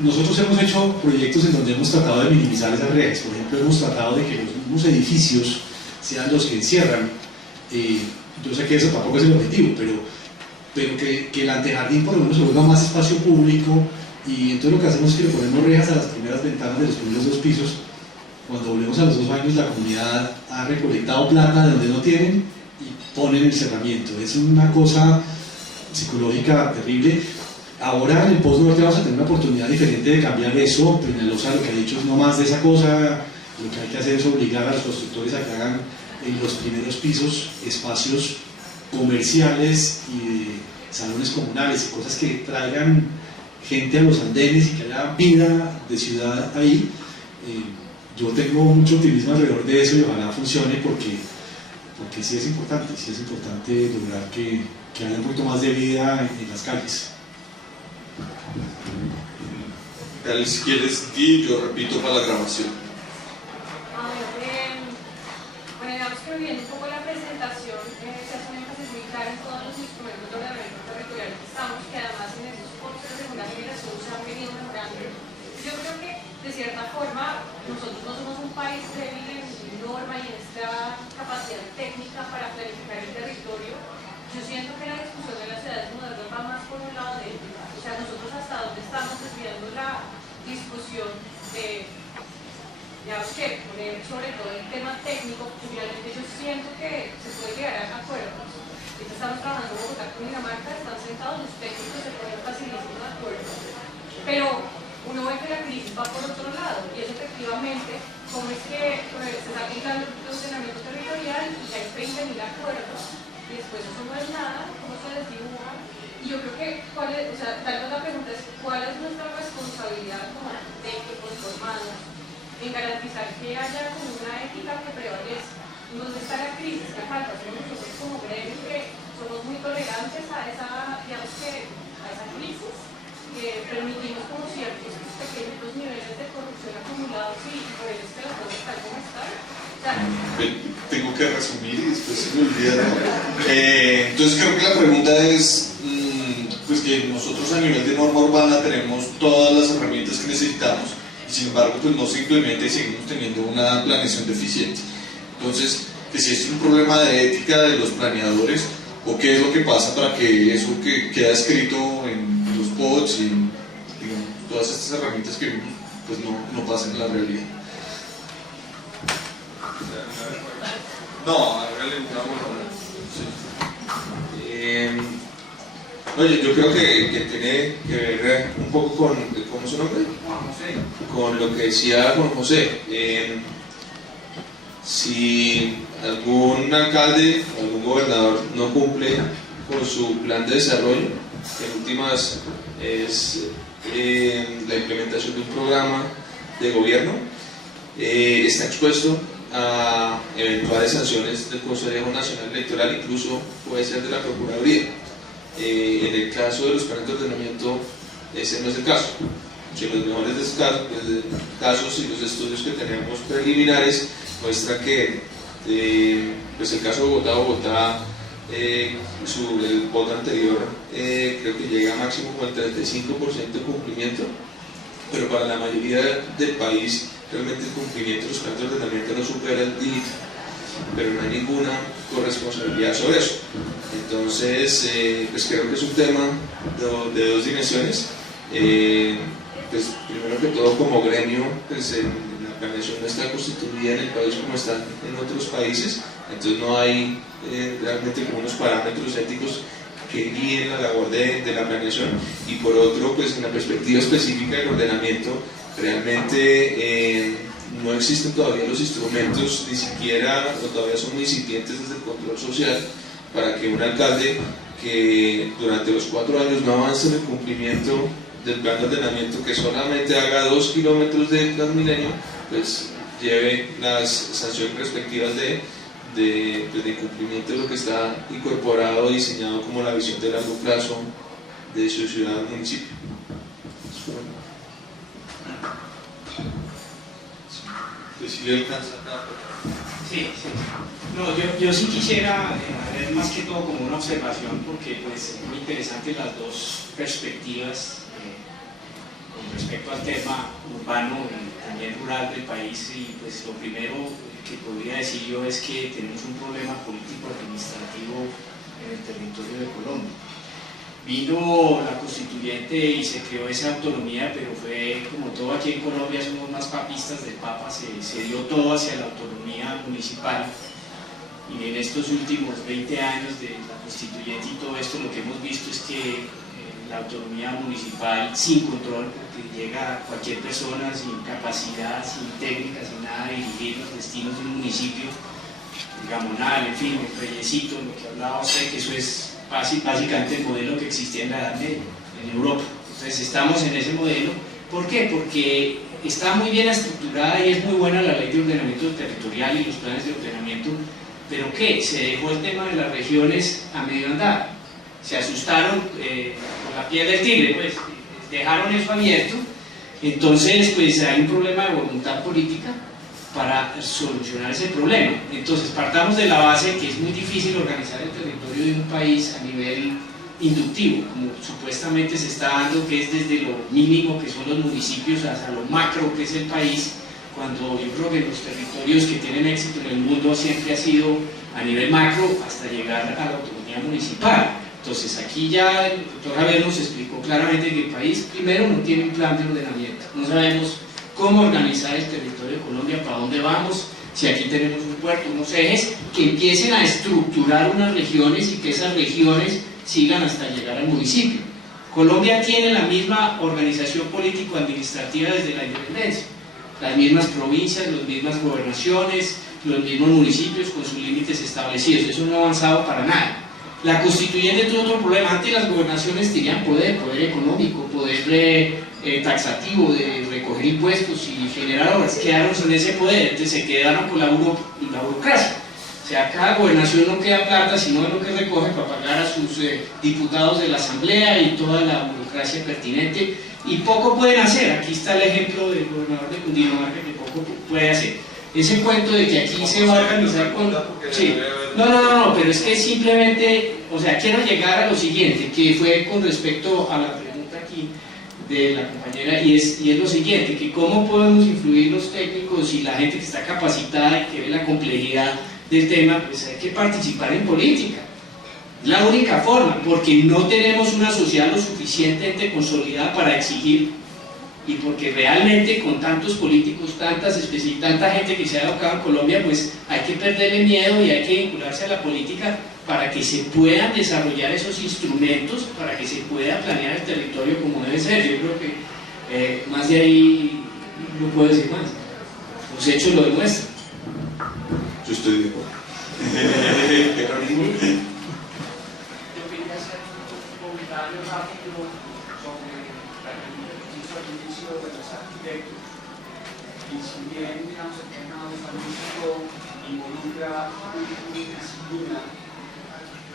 Nosotros hemos hecho proyectos en donde hemos tratado de minimizar esas redes. Por ejemplo, hemos tratado de que los mismos edificios sean los que encierran. Yo sé que eso tampoco es el objetivo, pero que el antejardín por lo menos se vuelva más espacio público, y entonces lo que hacemos es que le ponemos rejas a las primeras ventanas de los primeros 2 pisos. Cuando volvemos a los 2 años, la comunidad ha recolectado plata de donde no tienen y ponen el cerramiento. Es una cosa psicológica terrible. Ahora en el Post-Norte vamos a tener una oportunidad diferente de cambiar eso. Peñalosa lo que ha dicho es no más de esa cosa. Lo que hay que hacer es obligar a los constructores a que hagan en los primeros pisos espacios comerciales y de salones comunales y cosas que traigan gente a los andenes y que haya vida de ciudad ahí. Yo tengo mucho optimismo alrededor de eso y ojalá funcione, porque sí es importante lograr que haya un poquito más de vida en las calles. Dale, si quieres, y yo repito para la grabación. Bueno, digamos que viendo un poco la presentación, se hace un énfasis muy claro en todos los instrumentos de ordenamiento territorial que estamos, que además en esos cursos de segunda generación se han venido mejorando. Yo creo que, de cierta forma, nosotros no somos un país débil en norma y en esta capacidad técnica para planificar el territorio. Yo siento que la discusión de las ciudades modernas va más por un lado de ética. O sea, nosotros hasta dónde estamos desviando la discusión de, digamos que, poner sobre todo el tema técnico, porque finalmente yo siento que se puede llegar a acuerdos. Ahorita estamos trabajando en Bogotá con Dinamarca, están sentados los técnicos, se ponen facilísimo de acuerdo. Pero uno ve que la crisis va por otro lado, y es efectivamente cómo es que se está aplicando el ordenamiento territorial y hay 20.000 acuerdos, y después eso no es nada, cómo se desdibuja. Y yo creo que, tal vez la pregunta es, ¿cuál es nuestra responsabilidad como técnicos formados en garantizar que haya como una ética que prevalezca? ¿Dónde está la crisis que falta? Somos nosotros como gremios que somos muy tolerantes a esa, digamos que, a esa crisis, que permitimos como ciertos pequeños niveles de corrupción acumulados y por eso es que las cosas están como están. Tengo que resumir y después se me olvida, ¿no? Entonces creo que la pregunta es pues que nosotros a nivel de norma urbana tenemos todas las herramientas que necesitamos y sin embargo pues no se implementa y seguimos teniendo una planeación deficiente. Entonces, que si es un problema de ética de los planeadores o qué es lo que pasa para que eso que queda escrito en los POTS y digamos, todas estas herramientas que vimos pues no pasen en la realidad. No, hágale una moneda. Sí. Oye, yo creo que tiene que ver un poco con, ¿cómo es su nombre? Juan José. Con lo que decía Juan José. Si algún alcalde, algún gobernador no cumple con su plan de desarrollo, que en últimas es la implementación de un programa de gobierno, está expuesto a eventuales sanciones del Consejo Nacional Electoral, incluso puede ser de la Procuraduría. En el caso de los planes de ordenamiento, ese no es el caso. Que los mejores casos y los estudios que tenemos preliminares muestran que pues el caso de Bogotá, el voto anterior creo que llega a máximo como el 35% de cumplimiento, pero para la mayoría del país realmente el cumplimiento de los planes de ordenamiento no supera el dígito, pero no hay ninguna corresponsabilidad sobre eso. Entonces, pues creo que es un tema de dos dimensiones. Pues primero que todo, como gremio, pues la planeación no está constituida en el país como está en otros países, entonces no hay realmente como unos parámetros éticos que guíen la labor de la planeación. Y por otro, pues en la perspectiva específica del ordenamiento, realmente no existen todavía los instrumentos, ni siquiera, o todavía son muy incipientes desde el control social, para que un alcalde que durante los 4 años no avance en el cumplimiento del plan de ordenamiento, que solamente haga 2 kilómetros de Transmilenio, pues lleve las sanciones respectivas de cumplimiento de lo que está incorporado, diseñado como la visión de largo plazo de su ciudad o municipio. Sí. No, yo sí quisiera ver más que todo como una observación, porque pues, es muy interesante las dos perspectivas con respecto al tema urbano y también rural del país. Y pues lo primero que podría decir yo es que tenemos un problema político-administrativo en el territorio de Colombia. Vino la constituyente y se creó esa autonomía, pero fue como todo aquí en Colombia, somos más papistas del Papa, se dio todo hacia la autonomía municipal. Y en estos últimos 20 años de la constituyente y todo esto, lo que hemos visto es que la autonomía municipal sin control, porque llega cualquier persona sin capacidad, sin técnica, sin nada, a dirigir los destinos de un municipio, el Gamonal, en fin, el Reyesito, lo que hablaba usted, que eso es básicamente el modelo que existía en la Edad Media, en Europa. Entonces estamos en ese modelo. ¿Por qué? Porque está muy bien estructurada y es muy buena la ley de ordenamiento territorial y los planes de ordenamiento, pero ¿qué? Se dejó el tema de las regiones a medio andar. Se asustaron con la piel del tigre, pues dejaron eso abierto. Entonces pues hay un problema de voluntad política para solucionar ese problema. Entonces partamos de la base que es muy difícil organizar el territorio de un país a nivel inductivo, como supuestamente se está dando, que es desde lo mínimo que son los municipios hasta lo macro que es el país, cuando yo creo que los territorios que tienen éxito en el mundo siempre ha sido a nivel macro hasta llegar a la autonomía municipal. Entonces aquí ya el doctor Javier nos explicó claramente que el país primero no tiene un plan de ordenamiento, no sabemos cómo organizar el territorio de Colombia, para dónde vamos, si aquí tenemos un puerto, unos ejes que empiecen a estructurar unas regiones y que esas regiones sigan hasta llegar al municipio. Colombia tiene la misma organización político-administrativa desde la independencia, las mismas provincias, las mismas gobernaciones, los mismos municipios con sus límites establecidos, eso no ha avanzado para nada. La constituyente tuvo otro problema, antes las gobernaciones tenían poder económico, poder taxativo de recoger impuestos y generar obras, quedaron en ese poder, entonces se quedaron con la burocracia. O sea, cada gobernación no queda plata, sino lo que recoge para pagar a sus diputados de la asamblea y toda la burocracia pertinente, y poco pueden hacer. Aquí está el ejemplo del gobernador de Cundinamarca, que poco puede hacer. Ese cuento de que aquí se va a organizar con... Sí. No, pero es que simplemente, o sea, quiero llegar a lo siguiente, que fue con respecto a la pregunta aquí de la compañera, y es lo siguiente, que cómo podemos influir los técnicos y la gente que está capacitada y que ve la complejidad del tema, pues hay que participar en política. Es la única forma, porque no tenemos una sociedad lo suficientemente consolidada para exigir, y porque realmente con tantos políticos, tanta gente que se ha educado en Colombia, pues hay que perderle miedo y hay que vincularse a la política para que se puedan desarrollar esos instrumentos, para que se pueda planear el territorio como debe ser. Yo creo que más de ahí no puedo decir más. Los hechos lo demuestran. Yo estoy de acuerdo. Yo quería hacer un comentario rápido sobre la que hizo al inicio de los arquitectos. y si bien, digamos, el tema urbanístico involucra una disciplina,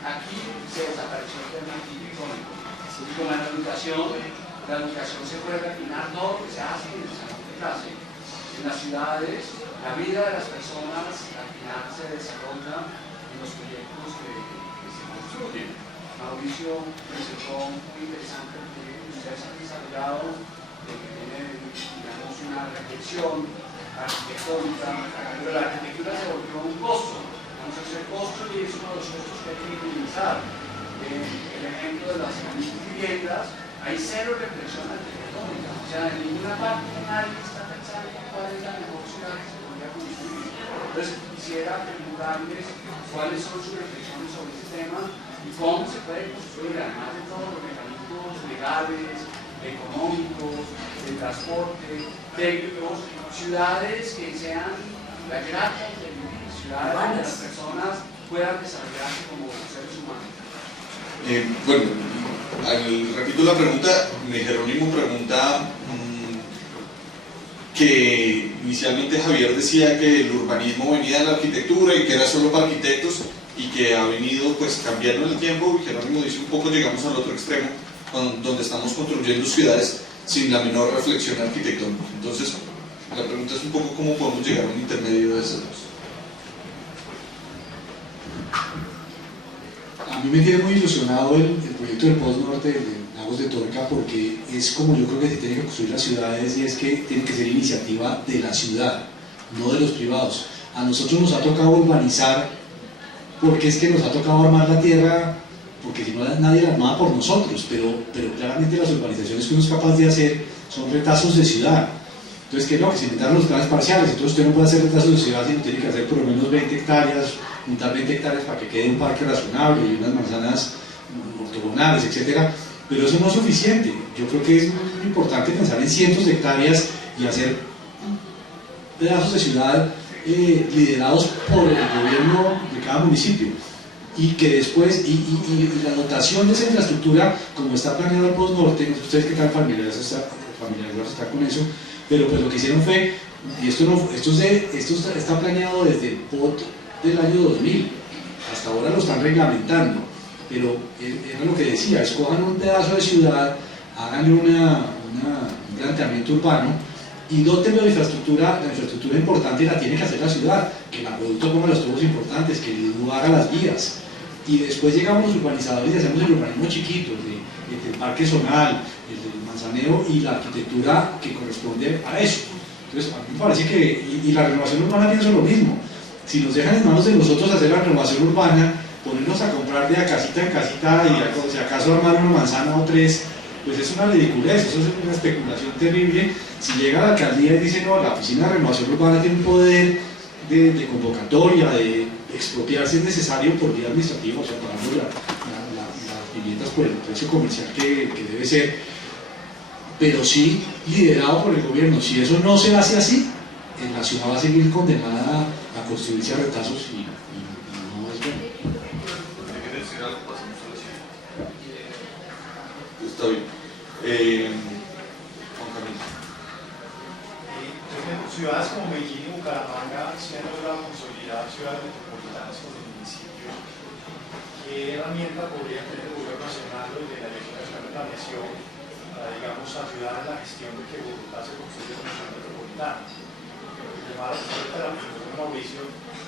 aquí se desapareció el tema arquitectónico. Así como en la educación se puede refinar todo lo que se hace en el salón de clase. En las ciudades, la vida de las personas al final se desarrolla en los proyectos que se construyen. Mauricio presentó muy interesante el proyecto que ustedes han desarrollado, que tiene, digamos, una reflexión arquitectónica, pero la arquitectura se volvió un costo. Vamos a hacer costo y es uno de los costos que hay que minimizar. El ejemplo de las viviendas, hay cero reflexión arquitectónica. O sea, en ninguna parte nadie está pensando cuál es la mejor ciudad que se podría construir. Entonces, quisiera preguntarles cuáles son sus reflexiones sobre este tema y cómo se puede construir, además de todos los mecanismos legales, económicos, de transporte, técnicos, ciudades que sean las gratas de vivir, ciudades donde las personas puedan desarrollarse como seres humanos. Bueno, repito la pregunta. Jerónimo pregunta que inicialmente Javier decía que el urbanismo venía de la arquitectura y que era solo para arquitectos y que ha venido pues cambiando en el tiempo, y Jerónimo dice un poco llegamos al otro extremo donde estamos construyendo ciudades sin la menor reflexión arquitectónica. Entonces la pregunta es un poco cómo podemos llegar a un intermedio de esas dos. A mí me tiene muy ilusionado el proyecto del Post Norte de Lagos de Torca, porque es como yo creo que se tienen que construir las ciudades, y es que tiene que ser iniciativa de la ciudad, no de los privados. A nosotros nos ha tocado urbanizar porque es que nos ha tocado armar la tierra, porque si no nadie la armaba por nosotros, pero claramente las urbanizaciones que uno es capaz de hacer son retazos de ciudad. Entonces, ¿qué es lo que se inventaron los planes parciales? Entonces usted no puede hacer retazos de ciudad, sino tiene que hacer por lo menos 20 hectáreas, juntar 20 hectáreas para que quede un parque razonable y unas manzanas ortogonales, etc. Pero eso no es suficiente. Yo creo que es muy importante pensar en cientos de hectáreas y hacer pedazos de ciudad liderados por el gobierno de cada municipio, y que después, y la dotación de esa infraestructura, como está planeado el Post Norte, ustedes que están familiarizados están con eso, pero pues lo que hicieron fue, y esto está planeado desde el POT del año 2000, hasta ahora lo están reglamentando, pero era lo que decía, escojan un pedazo de ciudad, háganle un planteamiento urbano y dótenlo de infraestructura. La infraestructura importante la tiene que hacer la ciudad, que el acueducto ponga los tubos importantes, que el IDU haga las vías, y después llegamos los urbanizadores y hacemos el urbanismo chiquito, el parque zonal, el del manzaneo y la arquitectura que corresponde a eso. Entonces, a mí me parece que, y la renovación urbana pienso lo mismo. Si nos dejan en manos de nosotros hacer la renovación urbana, ponernos a comprar de a casita en casita y si acaso armar una manzana o tres, pues es una ridiculez, eso es una especulación terrible. Si llega a la alcaldía y dice, no, la oficina de renovación urbana tiene un poder de convocatoria, de expropiar si es necesario por vía administrativa, o sea, pagando las viviendas por el precio comercial que debe ser, pero sí liderado por el gobierno. Si eso no se hace así, la ciudad va a seguir condenada a construirse a retazos y no es bueno. Está bien. Juan Camilo. Ciudades como Medellín y Bucaramanga se han logrado consolidar ciudades metropolitanas con el municipio. ¿Qué herramienta podría tener el gobierno nacional desde la Dirección Nacional de Planeación para, digamos, ayudar en la gestión de que Bogotá se construya como ciudad metropolitana? Además, la presentación de Mauricio,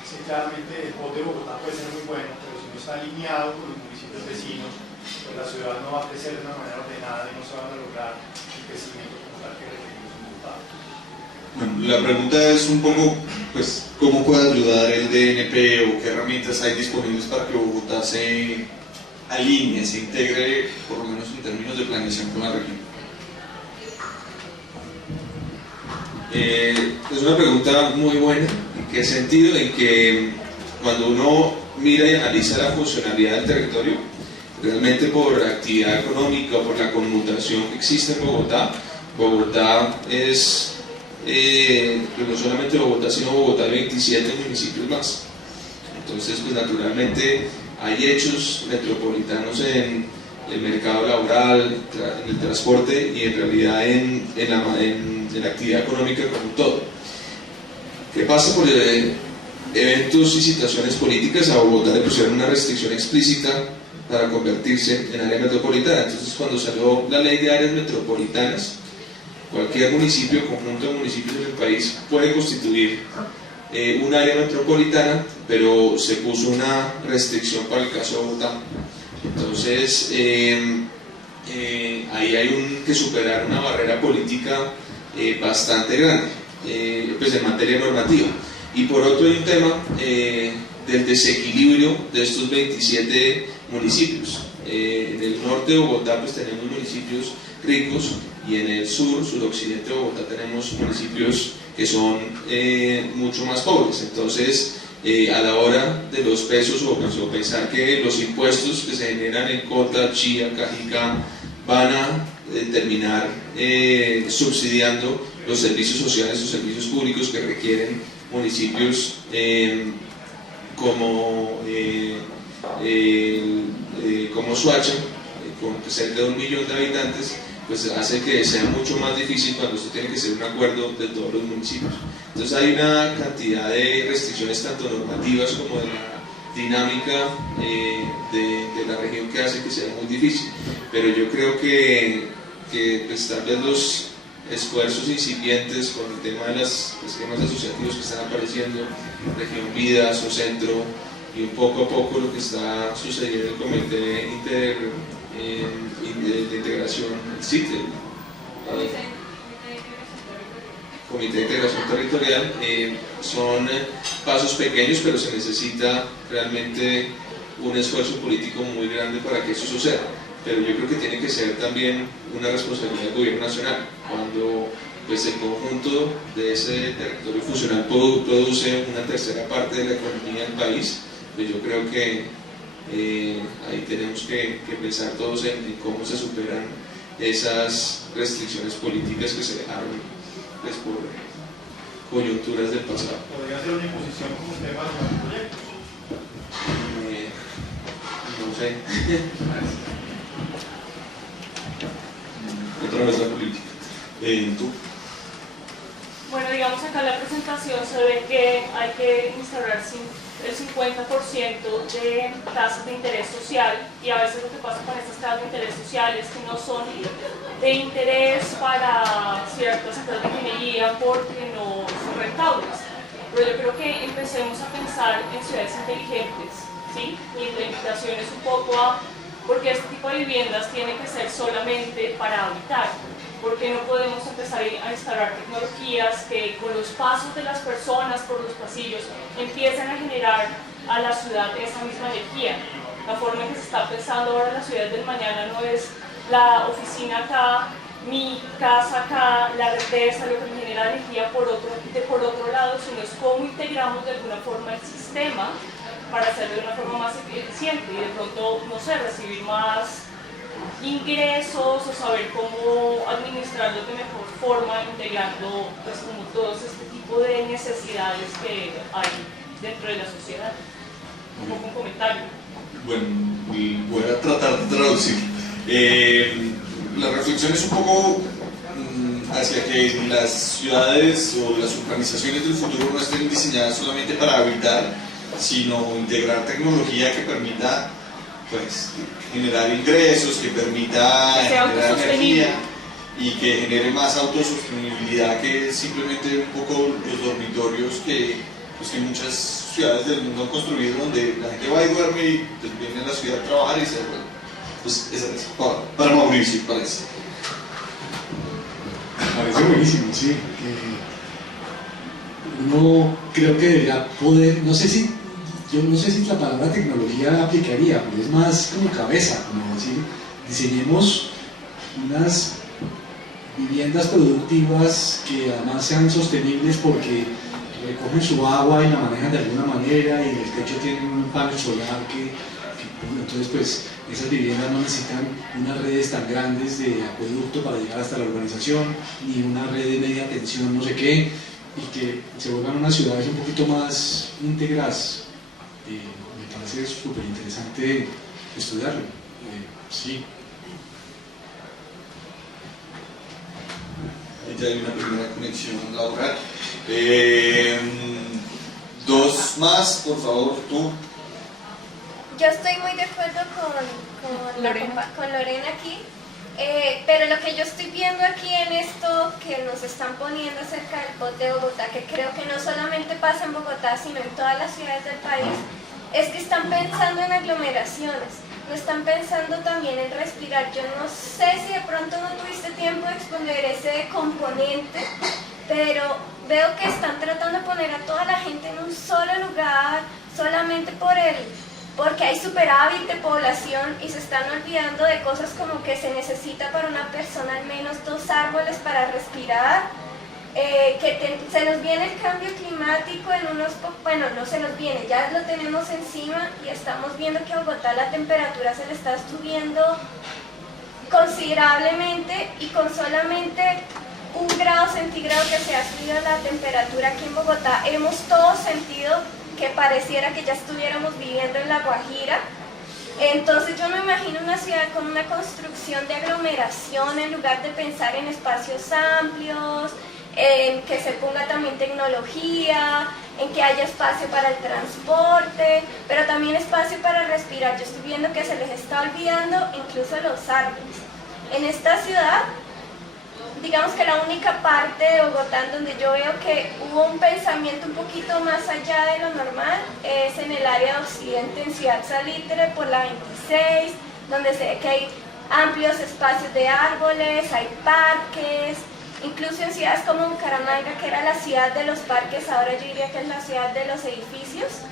sí, claramente el POT de Bogotá puede ser muy bueno, pero si no está alineado con los municipios vecinos, pues la ciudad no va a crecer de una manera ordenada y no se van a lograr el crecimiento como tal que requerimos en Bogotá. Bueno, la pregunta es un poco, pues, ¿cómo puede ayudar el DNP o qué herramientas hay disponibles para que Bogotá se alinee, se integre, por lo menos en términos de planeación con la región? Es una pregunta muy buena. ¿En qué sentido? En que cuando uno mira y analiza la funcionalidad del territorio, realmente por actividad económica o por la conmutación que existe en Bogotá, Bogotá es no solamente Bogotá, sino Bogotá y 27 municipios más. Entonces, pues naturalmente hay hechos metropolitanos en el mercado laboral, en el transporte y en realidad en la actividad económica como un todo. que pasa por eventos y situaciones políticas, a Bogotá le pusieron una restricción explícita para convertirse en área metropolitana. Entonces, cuando salió la ley de áreas metropolitanas, cualquier municipio, conjunto de municipios en el país puede constituir un área metropolitana, pero se puso una restricción para el caso de Bogotá. Entonces, ahí hay que superar una barrera política bastante grande, pues en materia normativa. Y por otro hay un tema del desequilibrio de estos 27 municipios. En el norte de Bogotá pues tenemos municipios ricos, y en el suroccidente de Bogotá tenemos municipios que son mucho más pobres. Entonces, a la hora de los pesos o pensar que los impuestos que se generan en Cota, Chía, Cajicá van a terminar subsidiando los servicios sociales o servicios públicos que requieren municipios como Soacha, con cerca de 1 millón de habitantes, pues hace que sea mucho más difícil cuando esto tiene que ser un acuerdo de todos los municipios. Entonces hay una cantidad de restricciones tanto normativas como de la dinámica de la región que hace que sea muy difícil. Pero yo creo que pues, tal vez los esfuerzos incipientes con el tema de los esquemas asociativos que están apareciendo, Región Vida, Socientro, y un poco a poco lo que está sucediendo en el Comité de Integración, Comité de Integración Territorial, son pasos pequeños, pero se necesita realmente un esfuerzo político muy grande para que eso suceda. Pero yo creo que tiene que ser también una responsabilidad del gobierno nacional. Cuando pues, el conjunto de ese territorio funcional produce una tercera parte de la economía del país, pues yo creo que ahí tenemos que pensar todos en cómo se superan esas restricciones políticas que se dejaron pues, por coyunturas del pasado. ¿Podría ser una imposición como tema de los proyectos? No sé. Otra vez la política. ¿Tú? Bueno, digamos acá en la presentación se ve que hay que instaurar el 50% de tasas de interés social, y a veces lo que pasa con estas tasas de interés social es que no son de interés para ciertas empresas de ingeniería porque no son rentables. Pero yo creo que empecemos a pensar en ciudades inteligentes, ¿sí? Y la invitación es un poco a, porque este tipo de viviendas tiene que ser solamente para habitar. Porque no podemos empezar a instalar tecnologías que con los pasos de las personas por los pasillos empiecen a generar a la ciudad esa misma energía. La forma en que se está pensando ahora la ciudad del mañana no es la oficina acá, mi casa acá, la represa, lo que me genera energía por otro lado, sino es cómo integramos de alguna forma el sistema para hacerlo de una forma más eficiente y de pronto, no sé, recibir más ingresos o saber cómo administrarlos de mejor forma, integrando pues como todos este tipo de necesidades que hay dentro de la sociedad. Un poco un comentario. Bueno, voy a tratar de traducir. La reflexión es un poco hacia que las ciudades o las urbanizaciones del futuro no estén diseñadas solamente para habitar, sino integrar tecnología que permita pues, generar ingresos, que permita generar energía y que genere más autosostenibilidad que simplemente un poco los dormitorios que muchas ciudades del mundo han construido, donde la gente va y duerme y pues, viene a la ciudad a trabajar y se vuelve. Pues esa es para Mauricio, parece. Parece buenísimo, sí. Uno creo que debería poder, yo no sé si la palabra tecnología aplicaría, pero es más como cabeza, como decir, diseñemos unas viviendas productivas que además sean sostenibles porque recogen su agua y la manejan de alguna manera y en el techo tienen un panel solar entonces pues esas viviendas no necesitan unas redes tan grandes de acueducto para llegar hasta la urbanización, ni una red de media tensión, no sé qué, y que se vuelvan unas ciudades un poquito más íntegras. Me parece súper interesante estudiarlo. Sí. Ya hay una primera conexión laboral. Dos más, por favor, tú. Yo estoy muy de acuerdo con Lorena aquí, pero lo que yo estoy viendo aquí en esto que nos están poniendo acerca del POT de Bogotá, que creo que no solamente pasa en Bogotá, sino en todas las ciudades del país, es que están pensando en aglomeraciones, no están pensando también en respirar. Yo no sé si de pronto no tuviste tiempo de exponer ese componente, pero veo que están tratando de poner a toda la gente en un solo lugar, solamente porque hay superávit de población, y se están olvidando de cosas como que se necesita para una persona al menos 2 árboles para respirar, se nos viene el cambio climático bueno, no se nos viene, ya lo tenemos encima, y estamos viendo que a Bogotá la temperatura se le está subiendo considerablemente, y con solamente 1 grado centígrado que se ha subido la temperatura aquí en Bogotá, hemos todos sentido que pareciera que ya estuviéramos viviendo en La Guajira. Entonces yo me imagino una ciudad con una construcción de aglomeración, en lugar de pensar en espacios amplios, en que se ponga también tecnología, en que haya espacio para el transporte, pero también espacio para respirar. Yo estoy viendo que se les está olvidando incluso los árboles. En esta ciudad, digamos que la única parte de Bogotá en donde yo veo que hubo un pensamiento un poquito más allá de lo normal es en el área de Occidente, en Ciudad Salitre, por la 26, donde se ve que hay amplios espacios de árboles, hay parques, incluso en ciudades como Bucaramanga, que era la ciudad de los parques, ahora yo diría que es la ciudad de los edificios,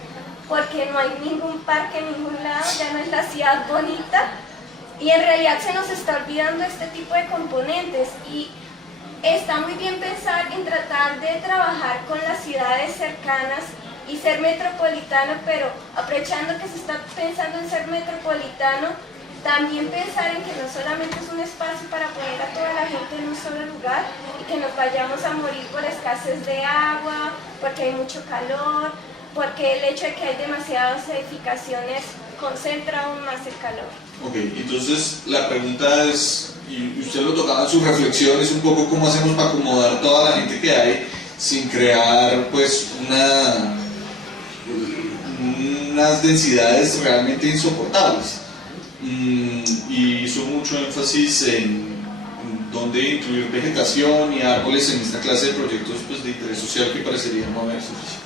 porque no hay ningún parque en ningún lado, ya no es la ciudad bonita, y en realidad se nos está olvidando este tipo de componentes, y está muy bien pensar en tratar de trabajar con las ciudades cercanas y ser metropolitano, pero aprovechando que se está pensando en ser metropolitano, también pensar en que no solamente es un espacio para poner a toda la gente en un solo lugar y que nos vayamos a morir por escasez de agua, porque hay mucho calor, porque el hecho de que hay demasiadas edificaciones concentra aún más el calor. Ok, entonces la pregunta es, y usted lo tocaba en sus reflexiones, un poco cómo hacemos para acomodar toda la gente que hay sin crear pues unas densidades realmente insoportables. Y hizo mucho énfasis en dónde incluir vegetación y árboles en esta clase de proyectos pues, de interés social que parecería no haber suficiente.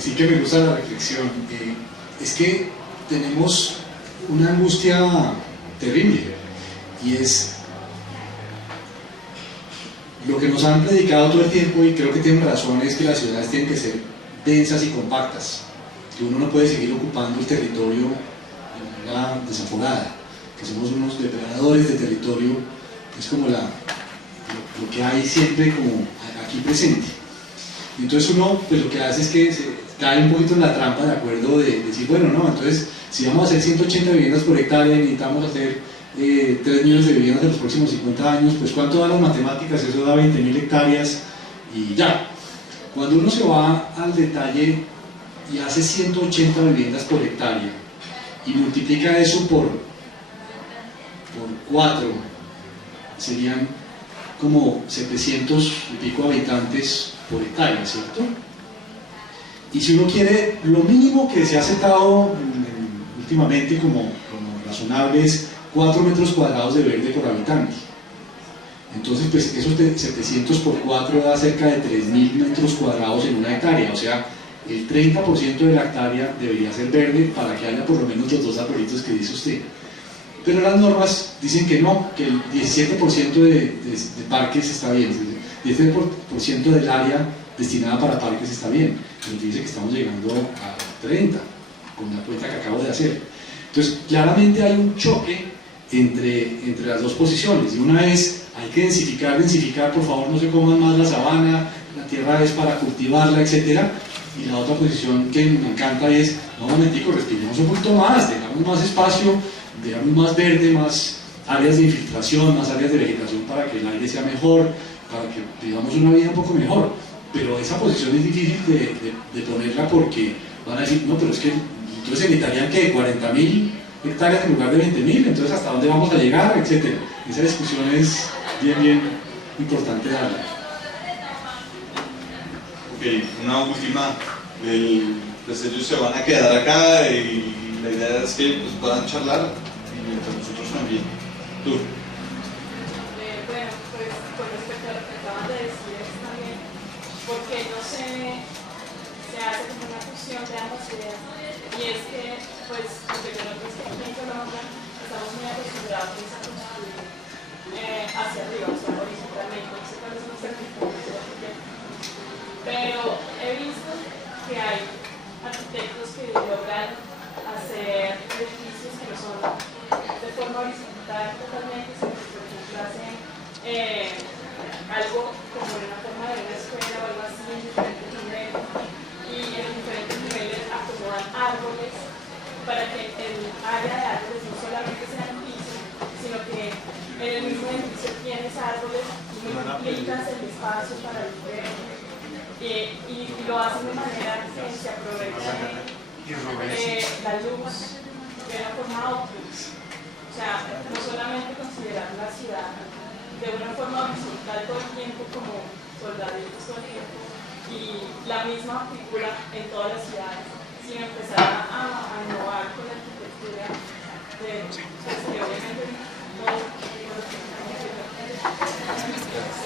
Sí que me gusta la reflexión. Es que tenemos una angustia terrible, y es lo que nos han predicado todo el tiempo, y creo que tienen razón, es que las ciudades tienen que ser densas y compactas, que uno no puede seguir ocupando el territorio de manera desenfocada, que somos unos depredadores de territorio, es como lo que hay siempre como aquí presente. Entonces uno pues lo que hace es que se cae un poquito en la trampa, de acuerdo, de decir, bueno, no, entonces si vamos a hacer 180 viviendas por hectárea y necesitamos hacer 3 millones de viviendas en los próximos 50 años, pues ¿cuánto dan las matemáticas? Eso da 20.000 hectáreas y ya. Cuando uno se va al detalle y hace 180 viviendas por hectárea y multiplica eso por 4, serían como 700 y pico habitantes por hectárea, ¿cierto? Y si uno quiere, lo mínimo que se ha aceptado últimamente como razonable es 4 metros cuadrados de verde por habitante. Entonces, pues esos 700 por 4 da cerca de 3.000 metros cuadrados en una hectárea, o sea, el 30% de la hectárea debería ser verde para que haya por lo menos los 2 arbolitos que dice usted. Pero las normas dicen que no, que el 17% de parques está bien, el 17% del área destinada para parques está bien, pero dice que estamos llegando a 30, con la cuenta que acabo de hacer. Entonces, claramente hay un choque entre las dos posiciones, y una es, hay que densificar, por favor no se coman más la sabana, la tierra es para cultivarla, etc. Y la otra posición que me encanta es, no, un momentico, respiremos un poquito más, dejamos más espacio, dejamos más verde, más áreas de infiltración, más áreas de vegetación para que el aire sea mejor, para que vivamos una vida un poco mejor. Pero esa posición es difícil de ponerla, porque van a decir, no, pero es que entonces se necesitarían que 40.000 hectáreas en lugar de 20.000, entonces hasta dónde vamos a llegar, etcétera. Esa discusión es bien importante darla. Ok, una última, pues ellos se van a quedar acá y la idea es que pues, puedan charlar y mientras nosotros también. Tú. Bueno, pues con respecto a lo que acaban de decir es también porque no se hace como una fusión de ambas ideas, y es que pues desde que nosotros en Colombia estamos muy acostumbrados a construir hacia arriba, o sea, horizontalmente, no sé cuáles son los certificados, pero he visto que hay arquitectos que logran hacer edificios que no son de forma horizontal totalmente, sino que por ejemplo hacen algo como en una forma de una escuela o algo así en diferentes niveles, y en los diferentes niveles acomodan árboles para que el área de árboles no solamente sea un piso, sino que en el mismo edificio tienes árboles y multiplicas el espacio para el diferente. Y lo hacen de manera que se aprovecha la luz de una forma óptima. O sea, no solamente considerar la ciudad de una forma horizontal todo el tiempo como soldaditos todo el tiempo y la misma figura en todas las ciudades, sino empezar a innovar con la arquitectura de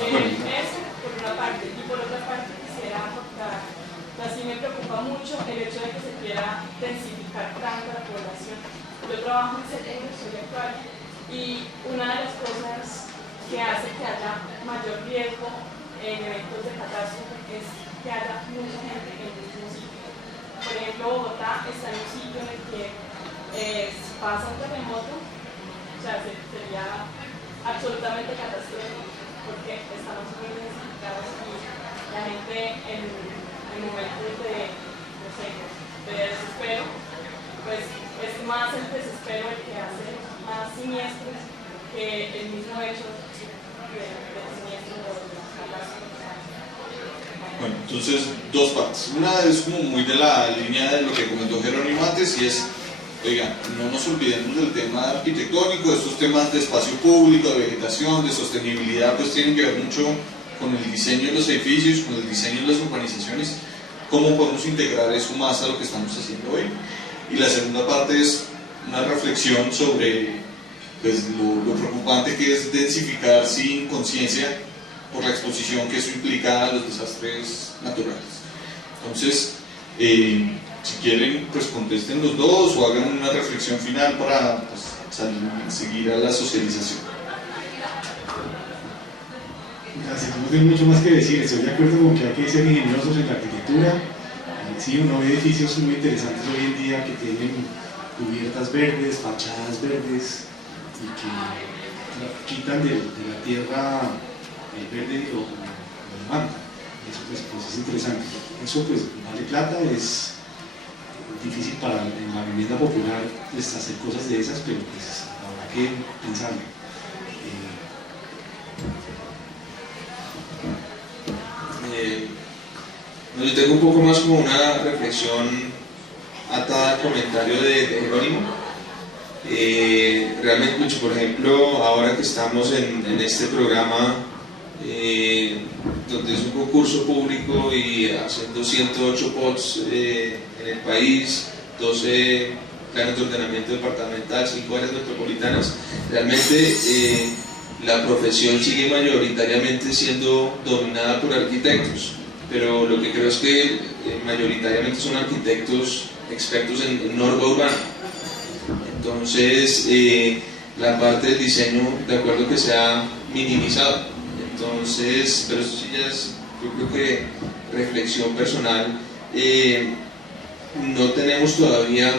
obviamente eso por una parte, y por otra parte quisiera aportar, así me preocupa mucho el hecho de que se quiera densificar tanto la población. Yo trabajo en sector, soy actual, y una de las cosas que hace que haya mayor riesgo en eventos de catástrofe es que haya mucha gente en el mismo sitio. Por ejemplo, Bogotá está en un sitio en el que si pasa un terremoto, o sea, sería absolutamente catastrófico, porque estamos muy densificados y la gente en momentos de, no sé, de desespero, pues es más el desespero el que hace más siniestros que el mismo hecho de siniestro o de las catástrofes. Bueno, entonces dos partes. Una es como muy de la línea de lo que comentó Jerónimo antes, y es, oiga, no nos olvidemos del tema arquitectónico, estos temas de espacio público, de vegetación, de sostenibilidad, pues tienen que ver mucho con el diseño de los edificios, con el diseño de las urbanizaciones, cómo podemos integrar eso más a lo que estamos haciendo hoy. Y la segunda parte es una reflexión sobre pues, lo preocupante que es densificar sin conciencia por la exposición que eso implica a los desastres naturales. Entonces, si quieren, pues contesten los dos o hagan una reflexión final para pues, seguir a la socialización. Gracias, no tengo mucho más que decir, estoy de acuerdo con que hay que ser ingeniosos en la arquitectura. Sí, uno ve edificios muy interesantes hoy en día que tienen cubiertas verdes, fachadas verdes y que quitan de la tierra el verde y lo levantan. Eso pues es interesante. Eso pues vale plata, es difícil en la vivienda popular pues, hacer cosas de esas, pero pues habrá que pensarlo. Yo tengo un poco más como una reflexión atada al comentario de Jerónimo. Realmente mucho, por ejemplo, ahora que estamos en este programa donde es un concurso público y haciendo 108 POTS en el país, 12 planes de ordenamiento departamental, 5 áreas metropolitanas, realmente la profesión sigue mayoritariamente siendo dominada por arquitectos, pero lo que creo es que mayoritariamente son arquitectos expertos en norma urbana. Entonces la parte del diseño, de acuerdo que se ha minimizado. Entonces, pero eso sí ya es, yo creo que reflexión personal. No tenemos todavía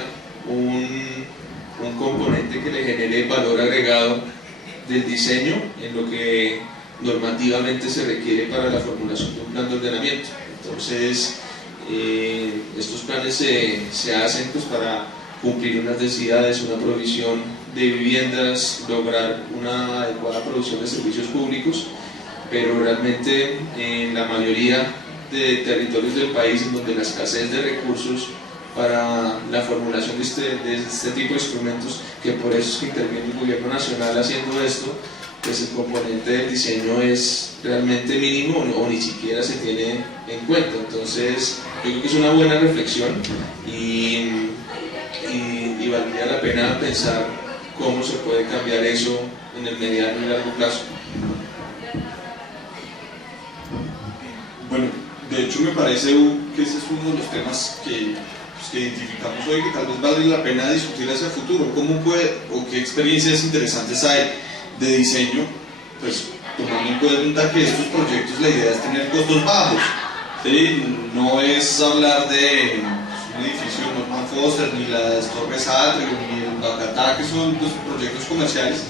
un componente que le genere valor agregado del diseño en lo que normativamente se requiere para la formulación de un plan de ordenamiento. Entonces, estos planes se hacen pues, para cumplir unas necesidades, una provisión de viviendas, lograr una adecuada producción de servicios públicos, pero realmente en la mayoría de territorios del país en donde la escasez de recursos para la formulación de este tipo de instrumentos, que por eso es que interviene el gobierno nacional haciendo esto, pues el componente del diseño es realmente mínimo o ni siquiera se tiene en cuenta. Entonces yo creo que es una buena reflexión y valdría la pena pensar cómo se puede cambiar eso en el mediano y largo plazo. Bueno, de hecho me parece que ese es uno de los temas que identificamos hoy, que tal vez vale la pena discutir hacia el futuro. ¿Cómo puede o qué experiencias interesantes hay de diseño? Pues tomando en cuenta que estos proyectos la idea es tener costos bajos, ¿sí? No es hablar de un edificio Norman Foster, ni las Torres Atrium, ni el Bacatá, que son los proyectos comerciales,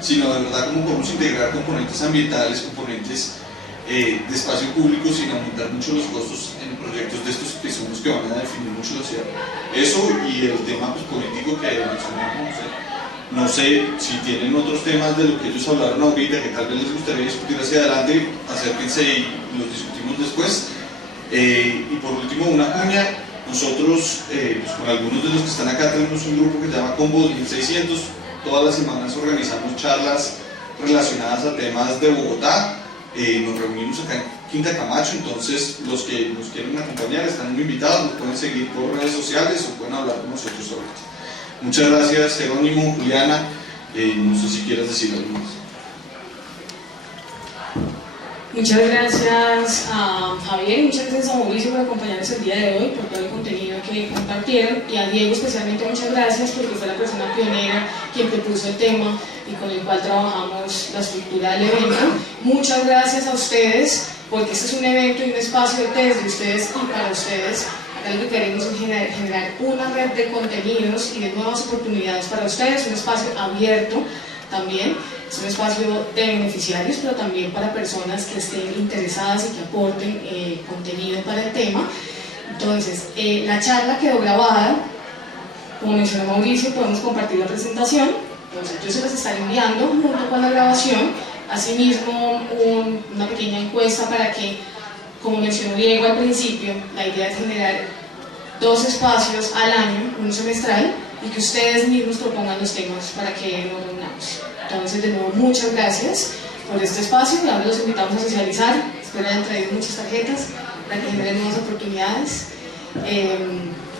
sino de verdad cómo podemos integrar componentes ambientales, componentes de espacio público sin aumentar mucho los costos en proyectos de estos que son los que van a definir mucho la ciudad. Eso y el tema pues, político que mencionamos, no sé si tienen otros temas de lo que ellos hablaron ahorita que tal vez les gustaría discutir hacia adelante, acérquense y los discutimos después. Y por último, una cuña, nosotros pues con algunos de los que están acá tenemos un grupo que se llama Combo 1600, todas las semanas organizamos charlas relacionadas a temas de Bogotá. Nos reunimos acá en Quinta Camacho, entonces los que nos quieren acompañar están muy invitados, nos pueden seguir por redes sociales o pueden hablar con nosotros ahorita. Muchas gracias Jerónimo, Juliana, no sé si quieres decir algo más. Muchas gracias a Javier y muchas gracias a Mauricio por acompañarnos el día de hoy, por todo el contenido que compartieron, y a Diego especialmente muchas gracias porque fue la persona pionera quien propuso el tema y con el cual trabajamos la estructura del evento. Muchas gracias a ustedes porque este es un evento y un espacio desde ustedes y para ustedes. Acá lo que queremos es generar una red de contenidos y de nuevas oportunidades para ustedes, un espacio abierto también. Es un espacio de beneficiarios, pero también para personas que estén interesadas y que aporten contenido para el tema. Entonces, la charla quedó grabada, como mencionó Mauricio, podemos compartir la presentación, entonces yo se las estaré enviando junto con la grabación. Asimismo, una pequeña encuesta para que, como mencionó Diego al principio, la idea es generar 2 espacios al año, uno semestral, y que ustedes mismos propongan los temas para que nos reunamos. Entonces, de nuevo, muchas gracias por este espacio. Ahora los invitamos a socializar. Espero hayan traído muchas tarjetas para que generen nuevas oportunidades.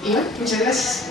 Y bueno, muchas gracias.